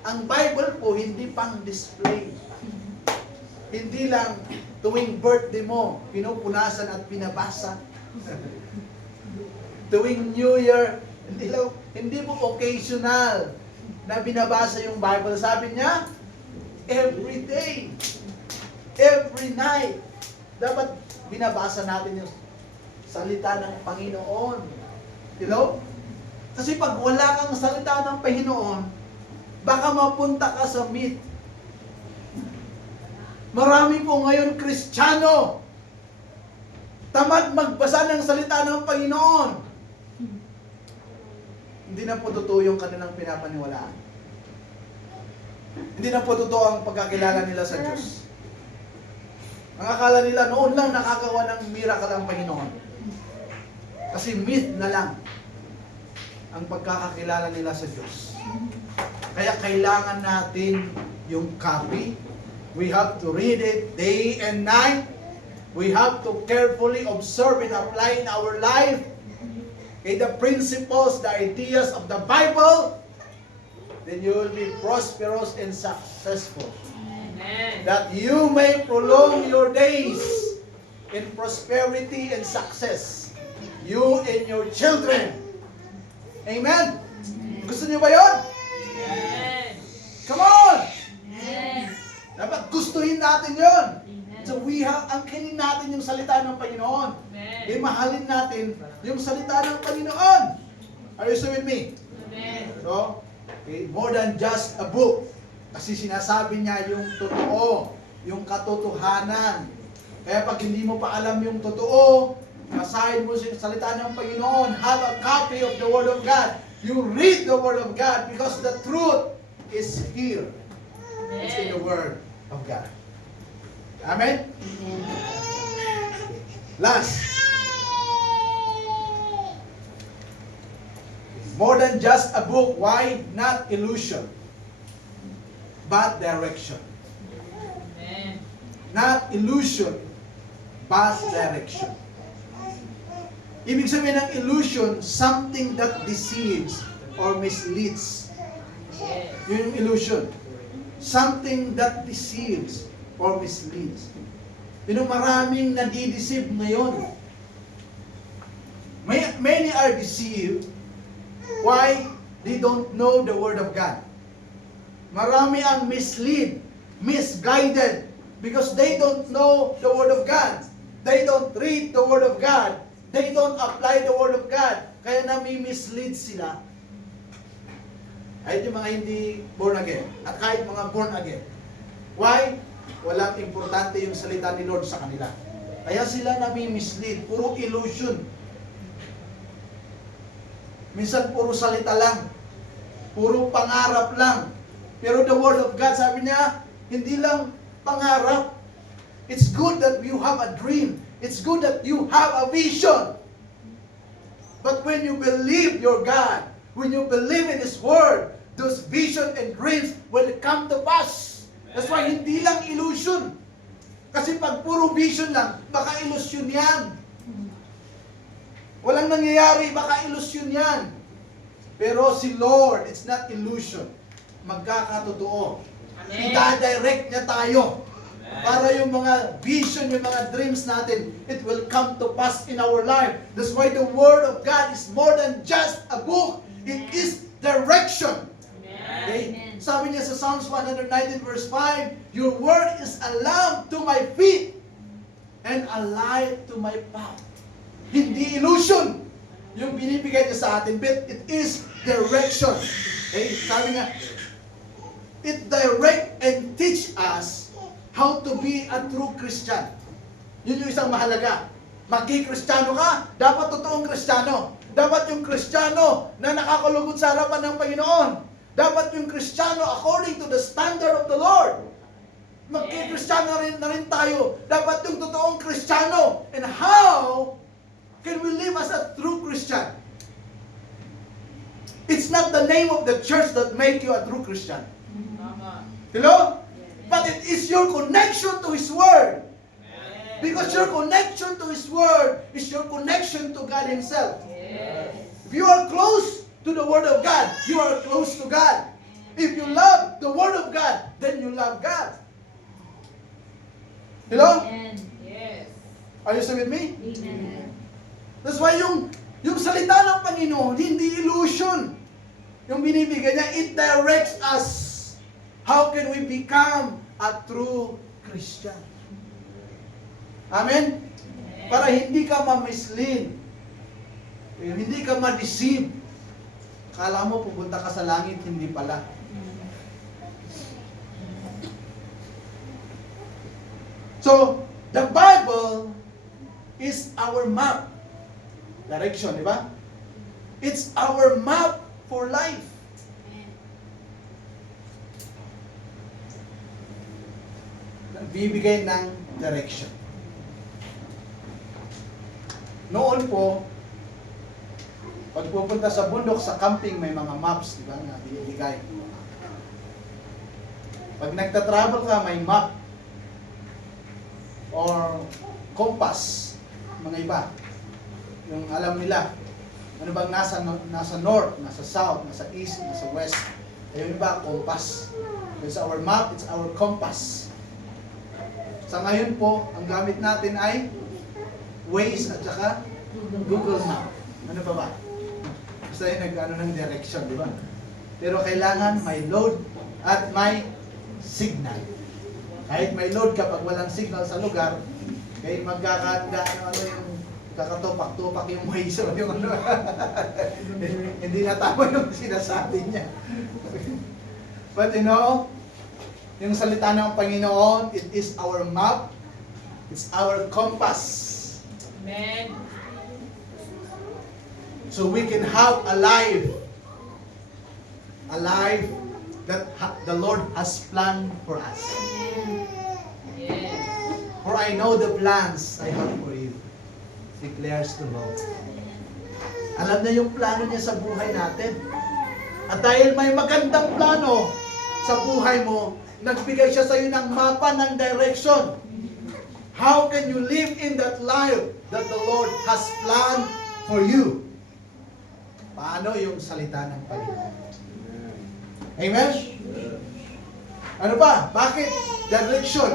Ang Bible po, hindi pang display. Hindi lang tuwing birthday mo, pinupunasan at pinabasa. Tuwing New Year, hindi po occasional na binabasa yung Bible. Sabi niya, every day, every night, dapat binabasa natin yung salita ng Panginoon. Hello? Kasi pag wala kang salita ng Panginoon, baka mapunta ka sa myth. Marami po ngayon Kristiyano, tamad magbasa ng salita ng Panginoon. Hindi na po totoo yung kanilang pinapaniwalaan. Hindi na po totoo ang pagkakilala nila sa Diyos. Ang akala nila, noon lang nakagawa ng miracle ang Panginoon. Kasi myth na lang ang pagkakakilala nila sa Diyos. Kaya kailangan natin yung copy. We have to read it day and night. We have to carefully observe and apply in our life the principles, the ideas of the Bible. Then you will be prosperous and successful. Amen. That you may prolong your days in prosperity and success. You and your children. Amen? Gusto niyo ba yun? Amen. Come on! Amen. Dapat gustuhin natin yun. So we have, angkinin natin yung salita ng Panginoon. Amen. Mahalin natin yung salita ng Panginoon. Are you still with me? Amen. So, okay, more than just a book. Kasi sinasabi niya yung totoo, yung katotohanan. Kaya pag hindi mo pa alam yung totoo, basahin mo yung salita ng Panginoon, have a copy of the Word of God. You read the Word of God because the truth is here. It's in the Word of God. Amen? Last. More than just a book. Why? Not illusion, but direction. Amen. Not illusion, but direction. Ibig sabihin ng illusion, something that deceives or misleads. Yun yung illusion. Something that deceives or misleads. Yun yung maraming nadideceive ngayon. Many are deceived. Why? They don't know the Word of God. Marami ang mislead, misguided, because they don't know the Word of God. They don't read the Word of God. They don't apply the Word of God. Kaya nami-mislead sila. Kahit yung mga hindi born again. At kahit mga born again. Why? Walang importante yung salita ni Lord sa kanila. Kaya sila nami-mislead. Puro illusion. Minsan puro salita lang. Puro pangarap lang. Pero the Word of God, sabi niya, hindi lang pangarap. It's good that you have a dream. It's good that you have a vision. But when you believe your God, when you believe in His Word, those vision and dreams will come to pass. That's why hindi lang illusion. Kasi pag puro vision lang, baka illusion yan. Walang nangyayari, baka illusion yan. Pero si Lord, it's not illusion. Magkakatotoo. Amen. Ida-direct niya tayo. Para yung mga vision, yung mga dreams natin, it will come to pass in our life. That's why the Word of God is more than just a book. It is direction. Amen. Okay? Amen. Sabi niya sa Psalms 119 verse 5, Your word is a lamp to my feet and a light to my path. Hindi illusion yung binibigay niya sa atin, but it is direction. Okay? Sabi nga, it direct and teach us how to be a true Christian. Yun yung isang mahalaga. Magki-Kristiyano ka, dapat totoong Kristiyano. Dapat yung Kristiyano na nakakalugod sa harapan ng Panginoon. Dapat yung Kristiyano according to the standard of the Lord. Magki-Kristiyano na rin tayo. Dapat yung totoong Kristiyano. And how can we live as a true Christian? It's not the name of the church that make you a true Christian. Hello? But it is your connection to His Word. Because your connection to His Word is your connection to God Himself. If you are close to the Word of God, you are close to God. If you love the Word of God, then you love God. Hello? Amen. Are you still with me? Amen. That's why yung salita ng Panginoon, hindi illusion. Yung binibigay niya, it directs us. How can we become a true Christian? Amen? Para hindi ka ma-mislead. Hindi ka ma-deceive. Kala mo pupunta ka sa langit, hindi pala. So, the Bible is our map. Direction, di ba? It's our map for life. Bibigay ng direction. Noon po, pag pupunta sa bundok, sa camping, may mga maps, di ba, na binibigay. Pag nagta-travel ka, may map or compass, mga iba. Yung alam nila, ano bang nasa north, nasa south, nasa east, nasa west. Ayun iba, compass. It's our map, it's our compass. Sa ngayon po, ang gamit natin ay Waze at saka Google Map. Ano pa ba? Basta yung nag-ano ng direction, di ba? Pero kailangan may load at may signal. Kahit may load kapag walang signal sa lugar, kahit kakatopak-topak yung Waze o yung ano. Hindi na tama yung sinasabi niya. But you know, yung salita ng Panginoon, it is our map, it's our compass. Amen. So we can have a life that the Lord has planned for us. Yes. For I know the plans I have for you, declares the Lord. Alam niya yung plano niya sa buhay natin. At dahil may magandang plano sa buhay mo, nagbigay siya sa iyo ng mapa ng direction. How can you live in that life that the Lord has planned for you? Paano yung salita ng Panginoon? Amen? Ano ba? Bakit? Direction.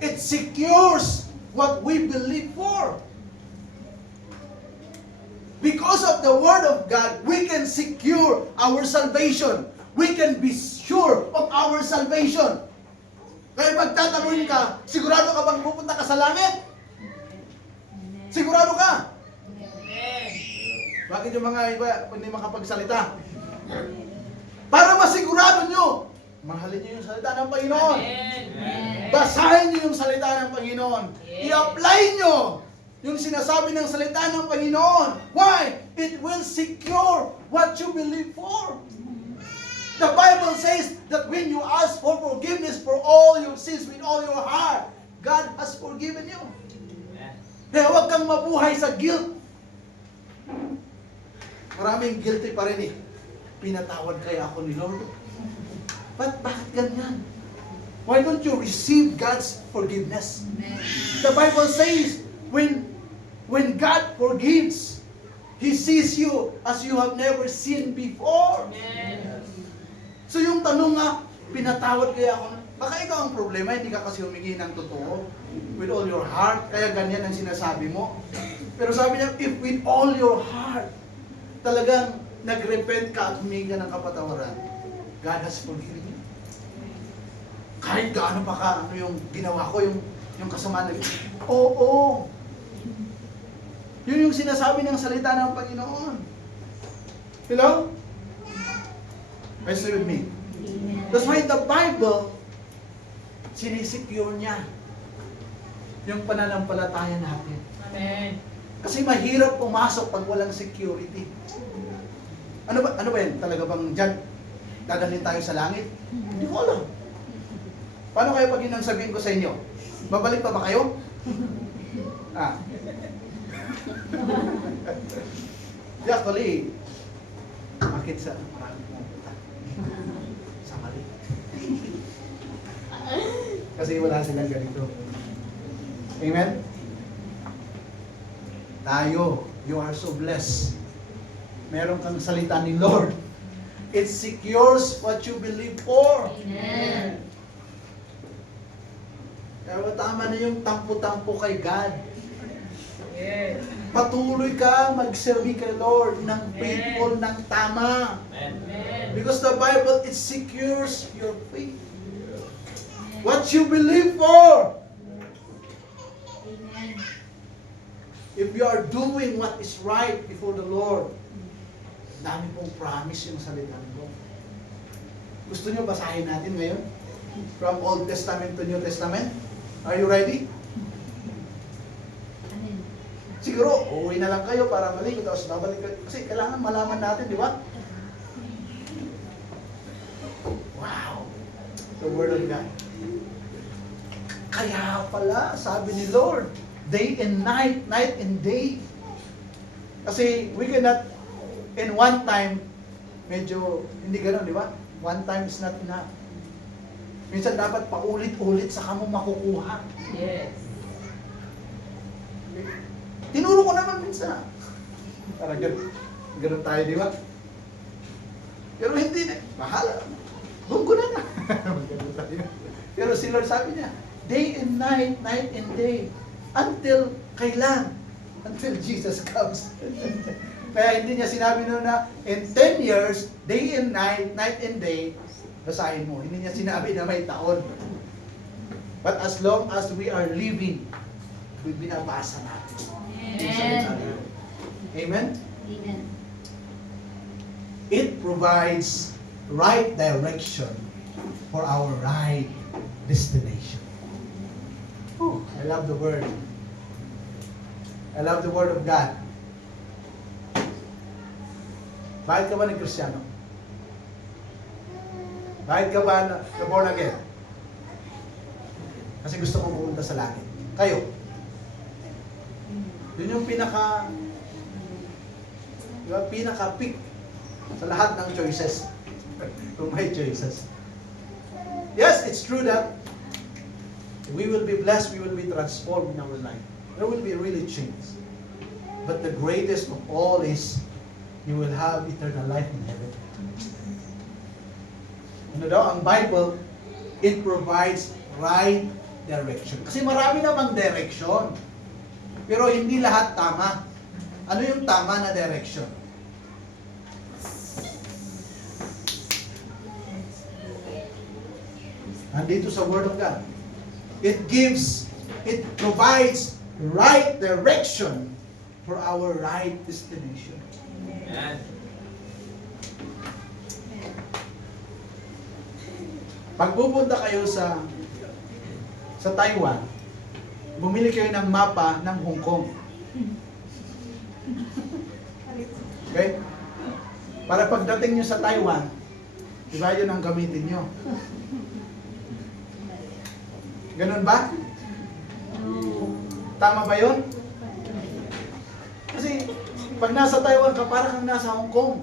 It secures what we believe for. Because of the Word of God, we can secure our salvation. We can be sure of our salvation. Kaya magtatanungin ka, sigurado ka bang pupunta ka sa langit? Sigurado ka? Amen. Bakit yung mga iba hindi makapagsalita? Para masigurado nyo, mahalin nyo yung salita ng Panginoon. Amen. Basahin nyo yung salita ng Panginoon. Yes. I-apply nyo yung sinasabi ng salita ng Panginoon. Why? It will secure what you believe for. The Bible says that when you ask for forgiveness for all your sins with all your heart, God has forgiven you. Kaya huwag kang mabuhay sa guilt. Maraming guilty pa rin eh. Pinatawad kaya ako ni Lord. Bakit ganyan? Why don't you receive God's forgiveness? The Bible says, when God forgives, He sees you as you have never seen before. Amen. So yung tanong nga, pinatawad kaya ako? Baka ikaw ang problema, hindi ka kasi humingi ng totoo with all your heart, kaya ganyan ang sinasabi mo. Pero sabi niya, if with all your heart, talagang nag-repent ka at humingi ka ng kapatawaran, God has forgiven you. Kahit gaano pa ka, ano yung ginawa ko, yung kasama na, oo. Yun yung sinasabi ng salita ng Panginoon. Hello? Are you still with me? That's why the Bible, sinisecure niya yung pananampalataya natin. Amen. Kasi mahirap pumasok pag walang security. Ano ba yan? Talaga bang dyan, dadalhin tayo sa langit? Hindi ko alam. Paano kayo pag yun ang sabihin ko sa inyo? Babalik pa ba kayo? Ah. Actually, bakit sa marami pumunta? Sa mali. Kasi wala silang ganito. Amen? Tayo, you are so blessed. Meron kang salita ni Lord. It secures what you believe for. Amen. Pero tama na yung tampo-tampo kay God. Yes. Patuloy ka magserbi kay Lord ng faithful, ng tama. Amen. Because the Bible, it secures your faith. What you believe for. Amen. If you are doing what is right before the Lord, dami pong promise yung salita ng Lord. Gusto nyo basahin natin ngayon? From Old Testament to New Testament? Are you ready? Amen. Siguro, uuwi na lang kayo para maligo, tapos babalik kayo. Kasi kailangan malaman natin, di ba? Wow! The Word of God. Kaya pala, sabi ni Lord, day and night, night and day. Kasi we cannot, in one time, medyo hindi gano'n, di ba? One time is not enough. Minsan dapat paulit-ulit sa mo makukuha. Yes. Tinuro ko naman minsan. Parang ganun tayo, di ba? Pero hindi na. Bahala. Bunggo na na. Ganun tayo. Pero si Lord sabi niya, day and night, night and day. Until kailan? Until Jesus comes. Kaya hindi niya sinabi noon na in 10 years, day and night, night and day, basahin mo. Hindi niya sinabi na may taon. But as long as we are living, binabasa natin. Yung salita ng Lord. Amen? Amen. It provides right direction for our right destination. Whew, I love the Word. I love the Word of God. Bakit ka ba ng Kristiyano? Bakit ka ba na born again? Kasi gusto kong pumunta sa langit. Kayo? Yun yung pinaka-peak sa lahat ng choices. Kung may choices. Yes, it's true that we will be blessed, we will be transformed in our life. There will be really change. But the greatest of all is you will have eternal life in heaven. Ano daw? Ang Bible, it provides right direction. Kasi marami namang direction. Pero hindi lahat tama. Ano yung tama na direction? Nandito sa Word of God. It provides right direction for our right destination. Amen. Pag pupunta kayo sa Taiwan, bumili kayo ng mapa ng Hong Kong. Okay? Para pagdating nyo sa Taiwan, diba yun ang gamitin nyo? Ganun ba? Tama ba yun? Kasi pag nasa Taiwan ka, parang kang nasa Hong Kong.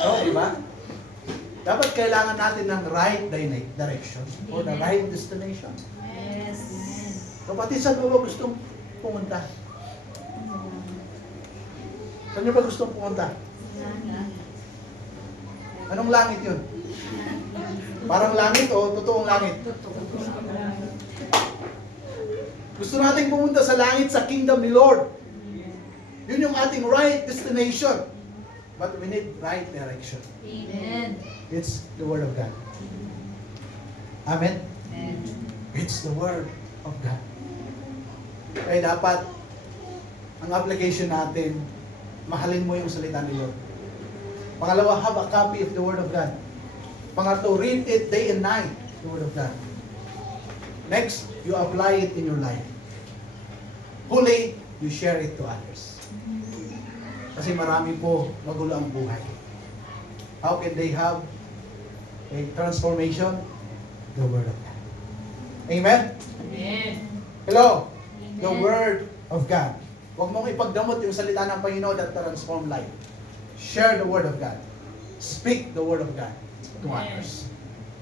Oo, diba? Dapat kailangan natin ng right direction or the right destination. Yes. Kapatid, saan mo ba gustong pumunta? Saan nyo ba gustong pumunta? Anong langit yun? Parang langit o totoong langit? Gusto nating pumunta sa langit sa kingdom ni Lord. Yun yung ating right destination. But we need right direction. Amen. It's the Word of God. Amen? It's the Word of God. Kaya dapat, ang application natin, mahalin mo yung salita ni Lord. Pangalawa, have a copy of the Word of God. Pangatlo, read it day and night, the Word of God. Next, you apply it in your life. Huli, you share it to others. Kasi marami po magulo ang buhay. How can they have a transformation? The Word of God. Amen? Amen. Hello? The Amen. Word of God. Huwag mong ipagdamot yung salita ng Panginoon that transform life. Share the Word of God. Speak the Word of God to Amen. others.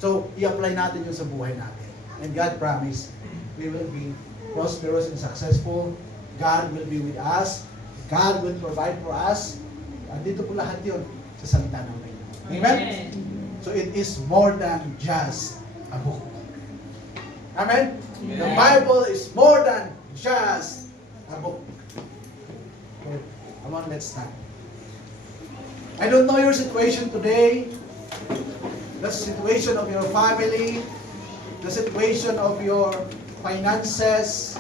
So, i-apply natin yun sa buhay natin. And God promised, we will be prosperous and successful. God will be with us. God will provide for us. Andito po lahat yun sa salita ng Panginoon. Amen? So, it is more than just a book. Amen? The Bible is more than just a book. Okay. Come on, let's stand. I don't know your situation today, the situation of your family, the situation of your finances,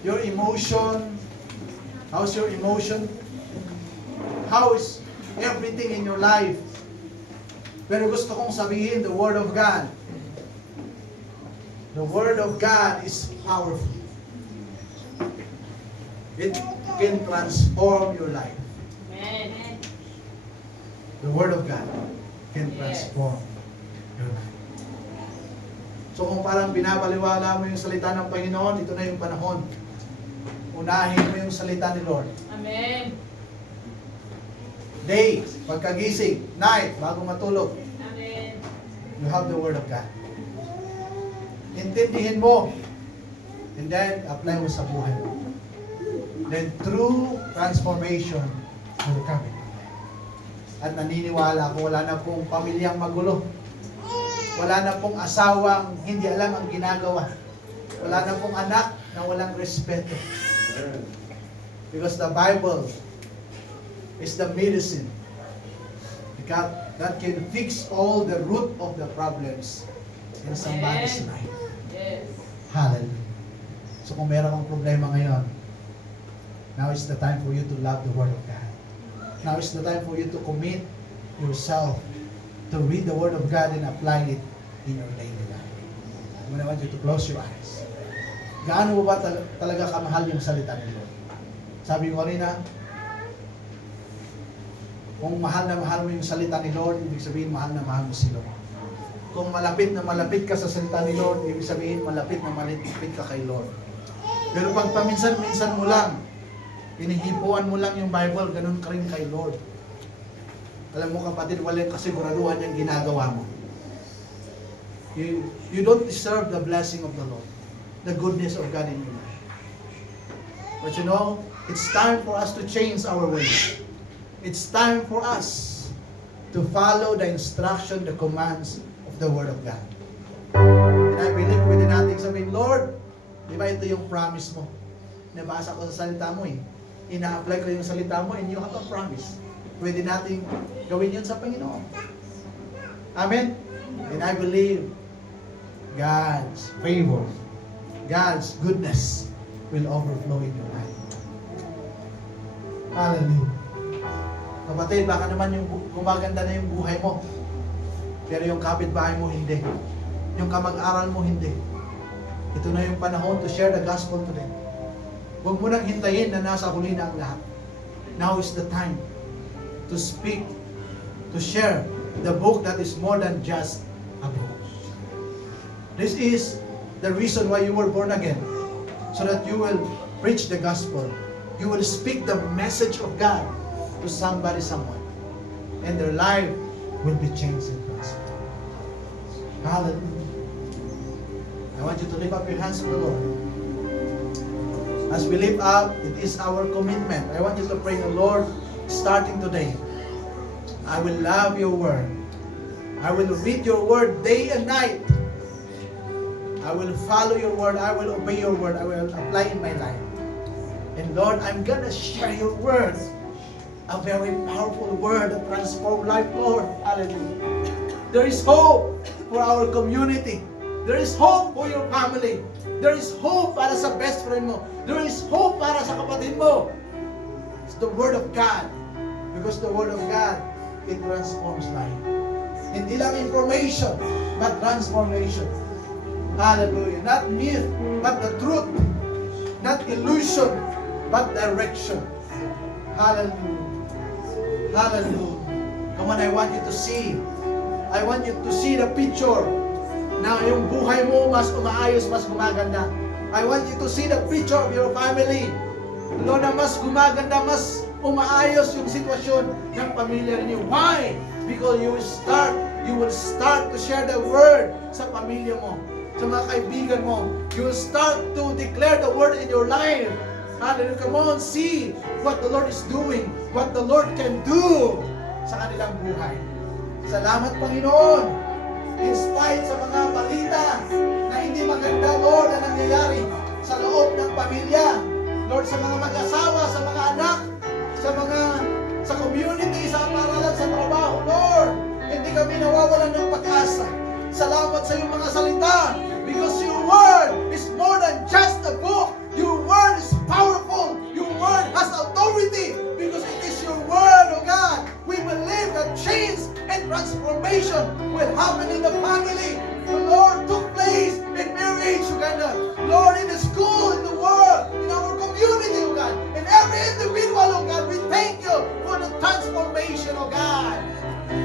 your emotion. How's your emotion? How is everything in your life? Pero gusto kong sabihin, the Word of God. The Word of God is powerful. It can transform your life. Amen. The Word of God can transform your life. So kung parang binabaliwala mo yung salita ng Panginoon, ito na yung panahon. Unahin mo yung salita ni Lord. Amen. Day, pagkagising, night, bago matulog, Amen. you have the Word of God. Intindihin mo, and then apply mo sa buhay mo. Then true transformation will come in. At naniniwala kung wala na pong pamilyang magulo, wala na pong asawang hindi alam ang ginagawa, wala na pong anak na walang respeto. Because the Bible is the medicine that can fix all the root of the problems in somebody's life. Yes. Hallelujah. So kung meron kang problema ngayon, now is the time for you to love the Word of God. Now is the time for you to commit yourself to read the Word of God and apply it in your daily life. I want you to close your eyes. Gaano mo ba talaga kamahal yung salita ni Lord? Sabi ko rin kung mahal na mahal mo yung salita ni Lord, ibig sabihin mahal na mahal mo si Lord. Kung malapit na malapit ka sa salita ni Lord, ibig sabihin malapit na malapit ka kay Lord. Pero pag paminsan-minsan mo lang, hinihipuan mo lang yung Bible, ganun ka rin kay Lord. Alam mo kapatid, walang kasiguraduhan yung ginagawa mo. You don't deserve the blessing of the Lord, the goodness of God in your life. But you know, it's time for us to change our ways. It's time for us to follow the instruction, the commands of the Word of God. And I believe pwede natin sabihin, Lord, di ba ito yung promise mo? Nabasa ko sa salita mo eh. Ina-apply ko yung salita mo and you have a promise. Pwede natin gawin yun sa Panginoon. Amen? And I believe God's favor, God's goodness will overflow in your life. Hallelujah. Kapatid, baka naman yung gumaganda na yung buhay mo. Pero yung kapitbahay mo, hindi. Yung kamag-aral mo, hindi. Ito na yung panahon to share the gospel to them. Huwag mo nang hintayin na nasa huli na ang lahat. Now is the time to speak, to share the book that is more than just a book. This is the reason why you were born again. So that you will preach the gospel. You will speak the message of God to somebody, someone. And their life will be changed in Christ. Hallelujah. I want you to lift up your hands to the Lord. As we lift up, it is our commitment. I want you to pray the Lord, starting today, I will love your word. I will read your word day and night. I will follow your word. I will obey your word. I will apply in my life. And Lord, I'm gonna share your words. A very powerful word that transforms life, Lord. Hallelujah. There is hope for our community. There is hope for your family. There is hope para sa best friend mo. There is hope para sa kapatid mo. It's the Word of God. Because the Word of God, it transforms life. Hindi lang information, but transformation. Hallelujah. Not myth, but the truth. Not illusion, but direction. Hallelujah. Hallelujah. Come on, I want you to see. I want you to see the picture na yung buhay mo mas umaayos, mas gumaganda. I want you to see the picture of your family. Lord, na mas gumaganda, mas umaayos yung sitwasyon ng pamilya niyo. Why? Because you will start to share the word sa pamilya mo, sa mga kaibigan mo. You will start to declare the word in your life. Hallelujah. Come on, see what the Lord is doing, what the Lord can do sa kanilang buhay. Salamat, Panginoon. In spite sa mga balita na hindi maganda, Lord, na nangyayari sa loob ng pamilya, Lord, sa mga mag-asawa, sa mga anak, sa community, sa paralan, sa trabaho, Lord, hindi kami nawawalan ng pag-asa. Salamat sa iyong mga salita, because your word is more than just a book. Your word is powerful. Your word has authority, because it is your word, oh God. We believe that change and transformation will happen in the family. The Lord took place in marriage, Uganda. Lord, in the school, in the world, in our community, oh God. And every individual, oh God, we thank you for the transformation, oh God.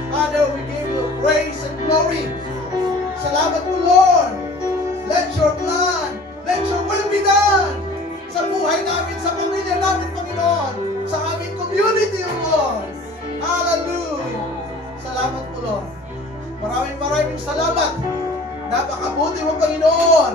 Father, we give you praise and glory. Salamat po, Lord. Let your plan, let your will be done sa buhay namin, sa pamilya namin, Panginoon, sa aming community, O Lord. Hallelujah. Salamat po, Lord. Maraming salamat. Napakabuti mo, Panginoon,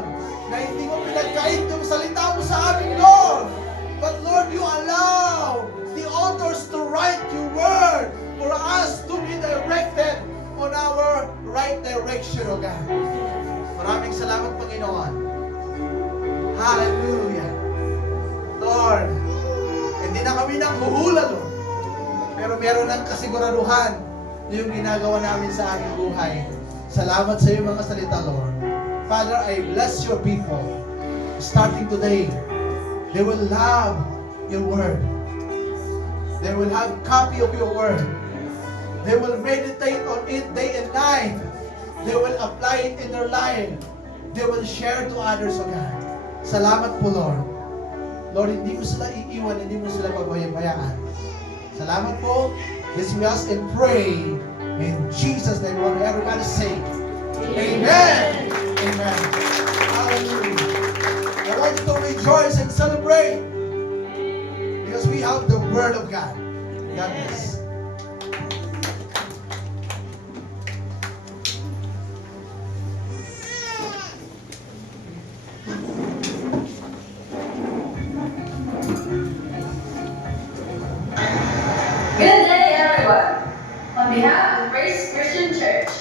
na hindi mo pinagkait yung salita mo sa amin, Lord. But Lord, you allow the authors to write your word for us to be directed on our right direction, O God. Maraming salamat, Panginoon. Hallelujah. Lord, hindi na kami nang huhula, Lord. Pero meron ng kasiguraduhan na yung ginagawa namin sa aming buhay. Salamat sa iyo mga salita, Lord. Father, I bless your people. Starting today, they will love your word. They will have copy of your word. They will meditate on it day and night. They will apply it in their life. They will share to others, O God. Salamat po, Lord. Lord, hindi mo sila iiwan, hindi mo sila pabayaan. Salamat po. Yes, we ask and pray in Jesus' name. Lord, everybody say, Amen. Amen. Hallelujah. I want you to rejoice and celebrate because we have the Word of God. God bless. Good day, everyone. On behalf of Grace Christian Church,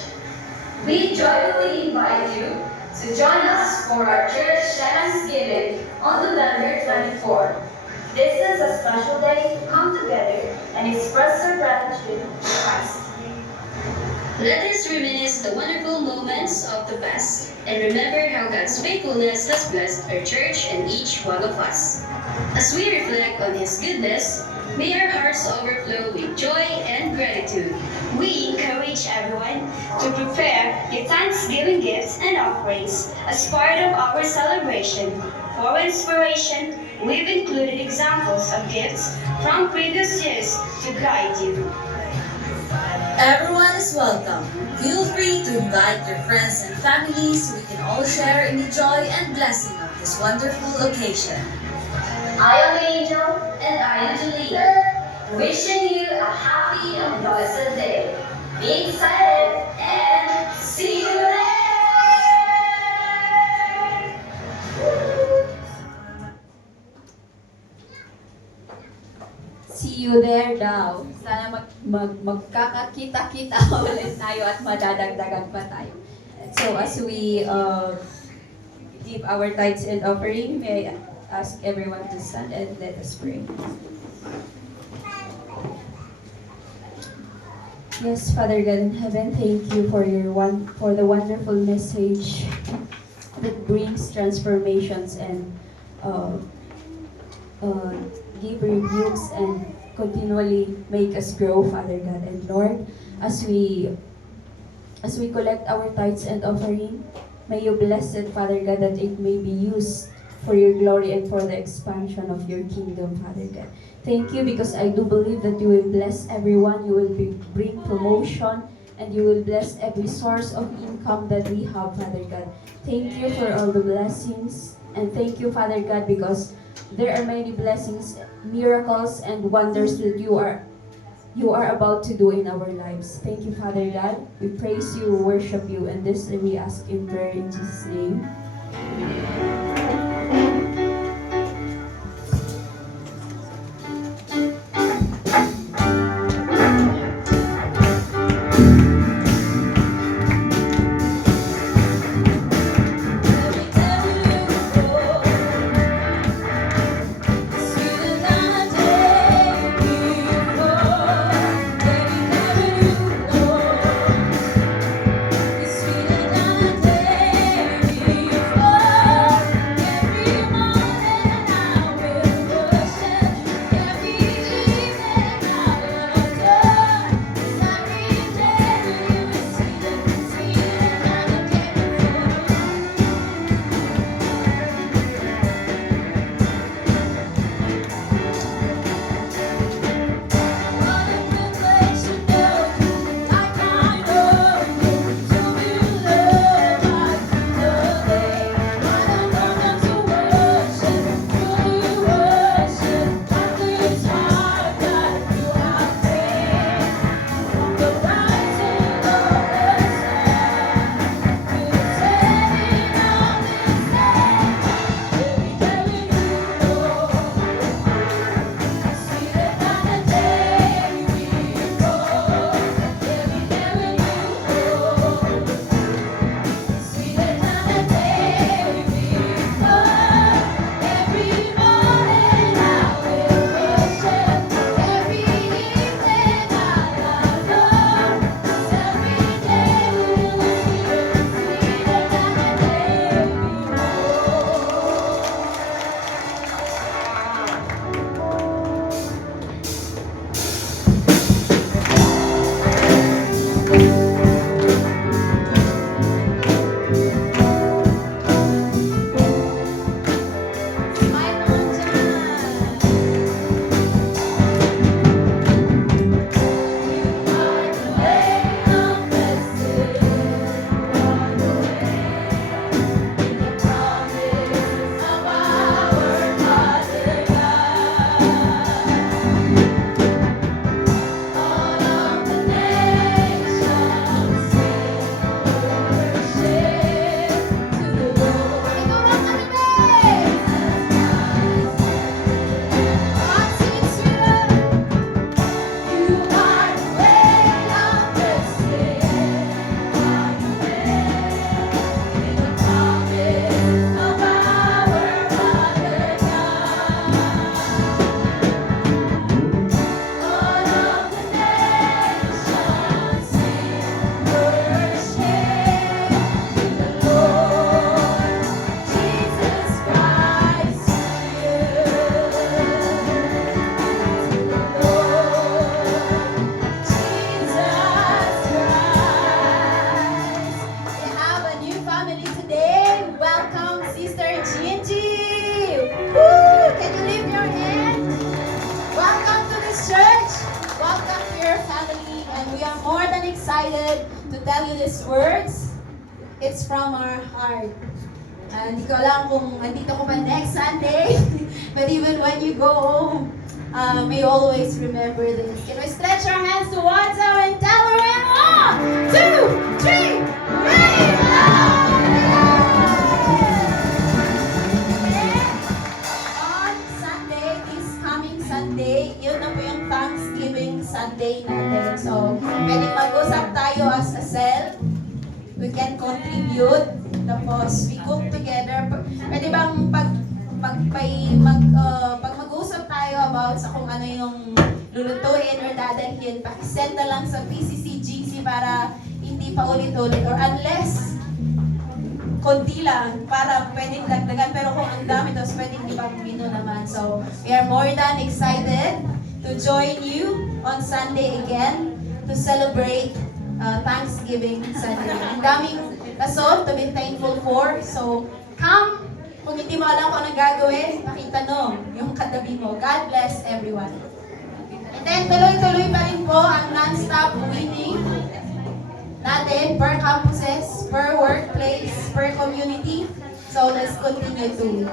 we joyfully invite you to join us for our church Thanksgiving on November 24. This is a special day to come together and express our gratitude to Christ. Let us reminisce the wonderful moments of the past and remember how God's faithfulness has blessed our church and each one of us. As we reflect on His goodness, may our hearts overflow with joy and gratitude. We encourage everyone to prepare your Thanksgiving gifts and offerings as part of our celebration. For inspiration, we've included examples of gifts from previous years to guide you. Everyone is welcome. Feel free to invite your friends and family so we can all share in the joy and blessing of this wonderful occasion. I am Angel. And I am Julia. Wishing you a happy and blessed day. Be excited and see you there! See you there daw. Sana magkakakita-kita ulit tayo at madadagdagan pa tayo. So as we give our tithes and offering, may ask everyone to stand and let us pray. Yes, Father God in heaven, thank you for the wonderful message that brings transformations and uh, give rebukes and continually make us grow, Father God. And Lord, as we collect our tithes and offering, may you bless it, Father God, that it may be used for your glory and for the expansion of your kingdom, Father God. Thank you, because I do believe that you will bless everyone, you will bring promotion, and you will bless every source of income that we have, Father God. Thank you for all the blessings, and thank you, Father God, because there are many blessings, miracles, and wonders that you are about to do in our lives. Thank you, Father God. We praise you, worship you, and this we ask in prayer in Jesus' name. excited to tell you these words. It's from our heart. Hindi ko alam kung andito ko pa next Sunday, but even when you go home, may always remember this. Can we stretch our hands towards her and tell her in 1, 2, 3, rain on Sunday, this coming Sunday, yun na po yung Thanksgiving Sunday natin. So, pwede mag-usap tayo as a cell. We can contribute. Tapos, we cook together. Pwede bang pag mag-usap tayo about sa kung ano yung lulutuin or dadalhin, pakisend na lang sa PCC GC para hindi pa ulit-ulit or unless konti lang para pwedeng dagdagan, pero kung ang dami tapos pwedeng di pa pumino naman. So we are more than excited to join you on Sunday again to celebrate Thanksgiving Sunday. Ang daming rason to be thankful for. So come. Kung hindi mo alam kung anong gagawin, pakitanong yung katabi mo. God bless everyone. And then, tuloy-tuloy pa rin po ang non-stop winning natin per campuses, per workplace, per community. So, let's continue to